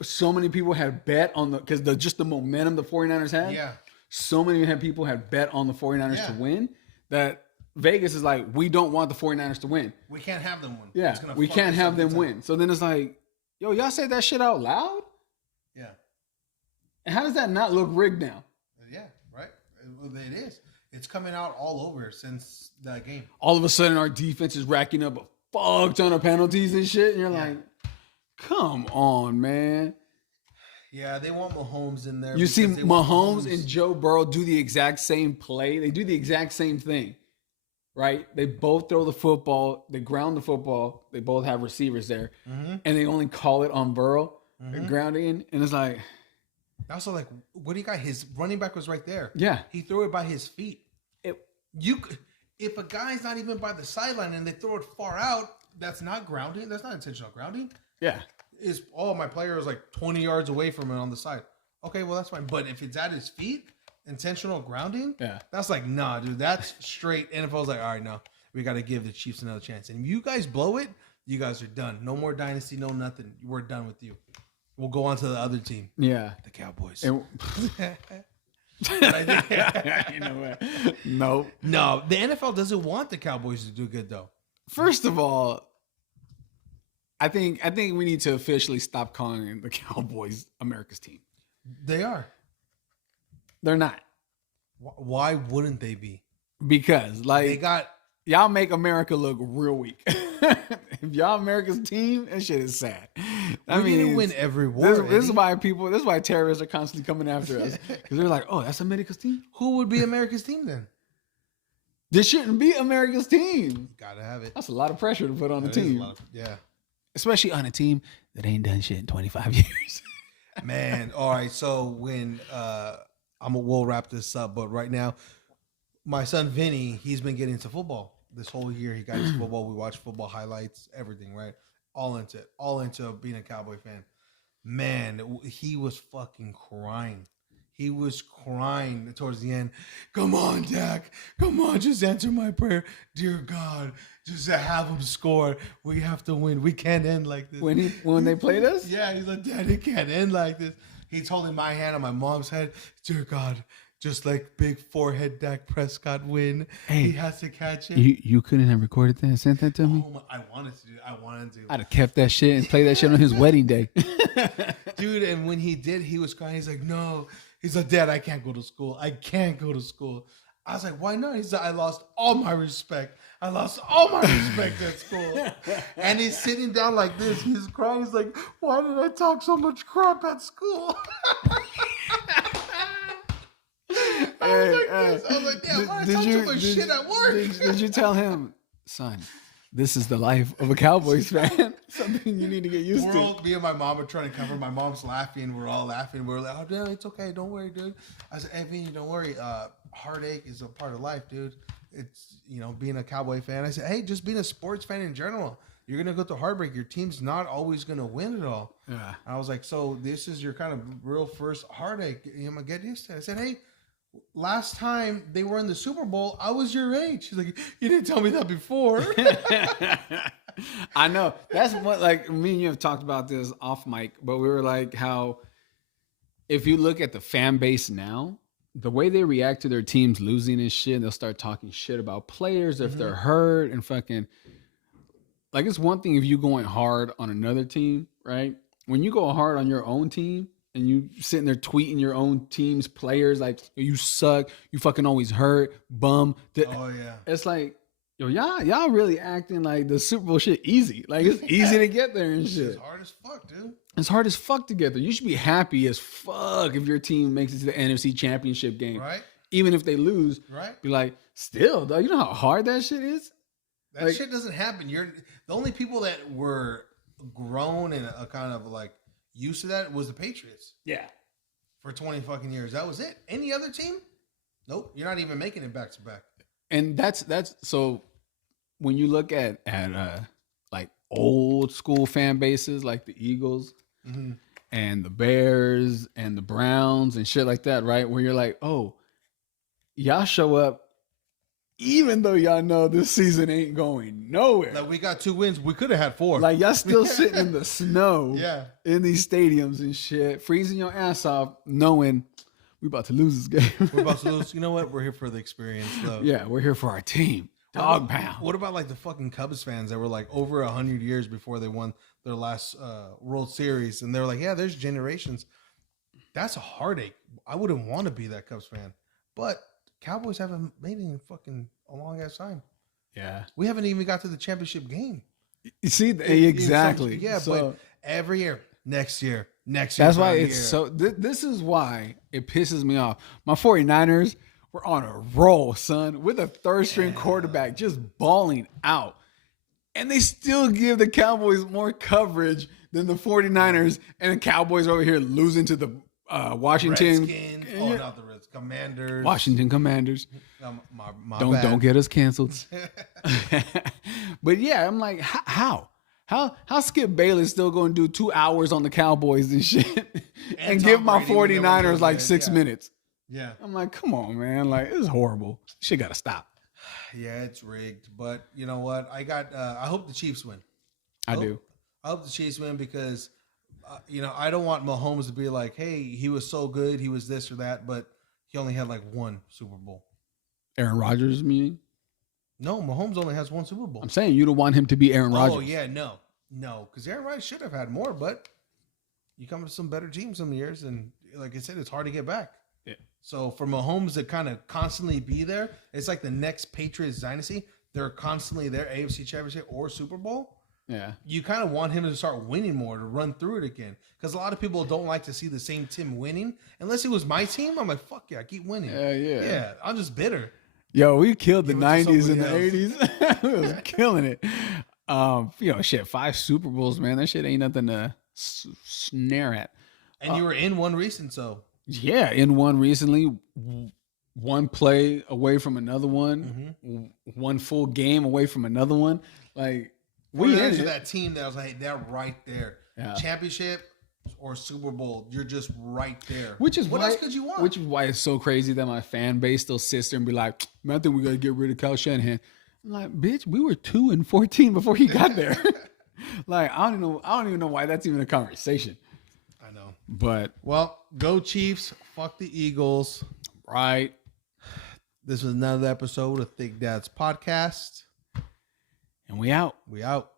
so many people had bet on because just the momentum the 49ers had. Yeah. So many people had bet on the 49ers to win that Vegas is like, we don't want the 49ers to win. We can't have them win. Yeah, we can't have them win. So then it's like, yo, y'all said that shit out loud? Yeah. And how does that not look rigged now? Yeah, right? It is. It's coming out all over since that game. All of a sudden, our defense is racking up a fuck ton of penalties and shit. And you're like, come on, man. Yeah, they want Mahomes in there. You see Mahomes and Joe Burrow do the exact same play. They do the exact same thing, right? They both throw the football. They ground the football. They both have receivers there. Mm-hmm. And they only call it on Burrow, grounding. And it's like... Also, like, what do you got? His running back was right there. Yeah. He threw it by his feet. If a guy's not even by the sideline and they throw it far out, that's not grounding. That's not intentional grounding. Yeah. My player is like 20 yards away from it on the side. Okay, well, that's fine. But if it's at his feet, intentional grounding, that's like, nah, dude, that's straight. NFL's like, all right, no, we got to give the Chiefs another chance. And if you guys blow it, you guys are done. No more dynasty, no nothing. We're done with you. We'll go on to the other team. Yeah. The Cowboys. You know what? Nope. No, the NFL doesn't want the Cowboys to do good, though. First of all, I think we need to officially stop calling the Cowboys America's team. They are. They're not. Why wouldn't they be? Because y'all make America look real weak. If y'all America's team, that shit is sad. We didn't win every war. This is why terrorists are constantly coming after us. Because they're like, oh, that's America's team? Who would be America's team then? This shouldn't be America's team. You gotta have it. That's a lot of pressure to put on the team. Yeah. Especially on a team that ain't done shit in 25 years. Man, all right. So when we'll wrap this up, but right now, my son Vinny, he's been getting into football this whole year. He got into football. We watch football highlights, everything, right? All into being a Cowboy fan. Man, he was fucking crying. He was crying towards the end. Come on, Dak. Come on, just answer my prayer. Dear God, just have him score. We have to win. We can't end like this. When they played us? Yeah, he's like, Dad, it can't end like this. He's holding my hand on my mom's head. Dear God, just like big forehead Dak Prescott win. Hey, he has to catch it. You couldn't have recorded that and sent that to me? Oh, I wanted to. I'd have kept that shit and played that shit on his wedding day. Dude, and when he did, he was crying. He's like, no. He's like, Dad, I can't go to school. I can't go to school. I was like, why not? He's like, I lost all my respect. I lost all my respect at school. And he's sitting down like this. He's crying. He's like, why did I talk so much crap at school? I was like, damn, why did I talk so much shit at work? Did you tell him, son, this is the life of a Cowboys fan? Something you need to get used to. Me and my mom are trying to cover. My mom's laughing. We're all laughing. We're like, oh, dude, it's okay. Don't worry, dude. I said, hey, Vinny, don't worry. Heartache is a part of life, dude. It's, being a Cowboy fan. I said, hey, just being a sports fan in general. You're going to go through heartbreak. Your team's not always going to win it all. Yeah. I was like, so this is your kind of real first heartache. I'm going to get used to it. I said, hey, last time they were in the Super Bowl, I was your age. She's like, you didn't tell me that before. I know. That's what, like, me and you have talked about this off mic, but we were like, how if you look at the fan base now, the way they react to their teams losing and shit, they'll start talking shit about players if they're hurt and fucking, like, it's one thing if you going hard on another team, right? When you go hard on your own team, and you sitting there tweeting your own team's players like, you suck, you fucking always hurt, bum. Oh yeah. It's like, yo, y'all really acting like the Super Bowl shit easy. Like it's easy to get there and shit. It's hard as fuck, dude. It's hard as fuck to get there. You should be happy as fuck if your team makes it to the NFC Championship game. Right. Even if they lose. Right. Be like, still, though, you know how hard that shit is? That shit doesn't happen. You're the only people that were grown and kind of like used to that was the Patriots. Yeah. For 20 fucking years. That was it. Any other team? Nope. You're not even making it back to back. And that's so when you look at like old school fan bases like the Eagles and the Bears and the Browns and shit like that, right? Where you're like, oh, y'all show up even though y'all know this season ain't going nowhere. Like we got 2 wins. We could have had 4. Like y'all still sitting in the snow in these stadiums and shit, freezing your ass off, knowing we about to lose this game. We're about to lose. You know what? We're here for the experience, though. Yeah, we're here for our team. Dog pound. What about like the fucking Cubs fans that were like over 100 years before they won their last World Series, and they're like, yeah, there's generations. That's a heartache. I wouldn't want to be that Cubs fan, but Cowboys haven't made it in fucking a long ass time. Yeah, we haven't even got to the championship game. You see, exactly. Yeah, so, but every year, next year. That's why it's so. This is why it pisses me off. My 49ers were on a roll, son, with a third string quarterback just balling out. And they still give the Cowboys more coverage than the 49ers. And the Cowboys over here losing to the Washington. Redskins. Oh, not the Redskins. Commanders. Washington Commanders. My don't get us canceled. But yeah, I'm like, how? How Skip Bayless still going to do 2 hours on the Cowboys and shit and give my 49ers like 6 minutes? Yeah. I'm like, come on, man. Like, this is horrible. Shit got to stop. Yeah, it's rigged. But you know what? I hope the Chiefs win. I hope the Chiefs win because, I don't want Mahomes to be like, hey, he was so good. He was this or that. But he only had like 1 Super Bowl. Aaron Rodgers, meaning? No, Mahomes only has 1 Super Bowl. I'm saying you don't want him to be Aaron Rodgers. Oh, yeah, no. Because Aaron Rodgers should have had more, but you come to some better teams some years, and like I said, it's hard to get back. Yeah. So for Mahomes to kind of constantly be there, it's like the next Patriots dynasty. They're constantly there, AFC Championship or Super Bowl. Yeah. You kind of want him to start winning more, to run through it again. Because a lot of people don't like to see the same team winning. Unless it was my team, I'm like, fuck yeah, I keep winning. Yeah, I'm just bitter. Yo, we killed the 90s and the 80s. We was killing it. Shit, 5 Super Bowls, man. That shit ain't nothing to snare at. And you were in one recent, so. Yeah, in one recently. One play away from another one. One full game away from another one. Like, we into that team that was like, they're right there. Yeah. Championship or Super Bowl, you're just right there. What else could you want? Which is why it's so crazy that my fan base still sits there and be like, man, I think we got to get rid of Kyle Shanahan. I'm like, bitch, we were 2-14 before he got there. Like, I don't even know why that's even a conversation. I know. But well, go Chiefs. Fuck the Eagles. Right. This was another episode of Thick Dad's Podcast. And we out. We out.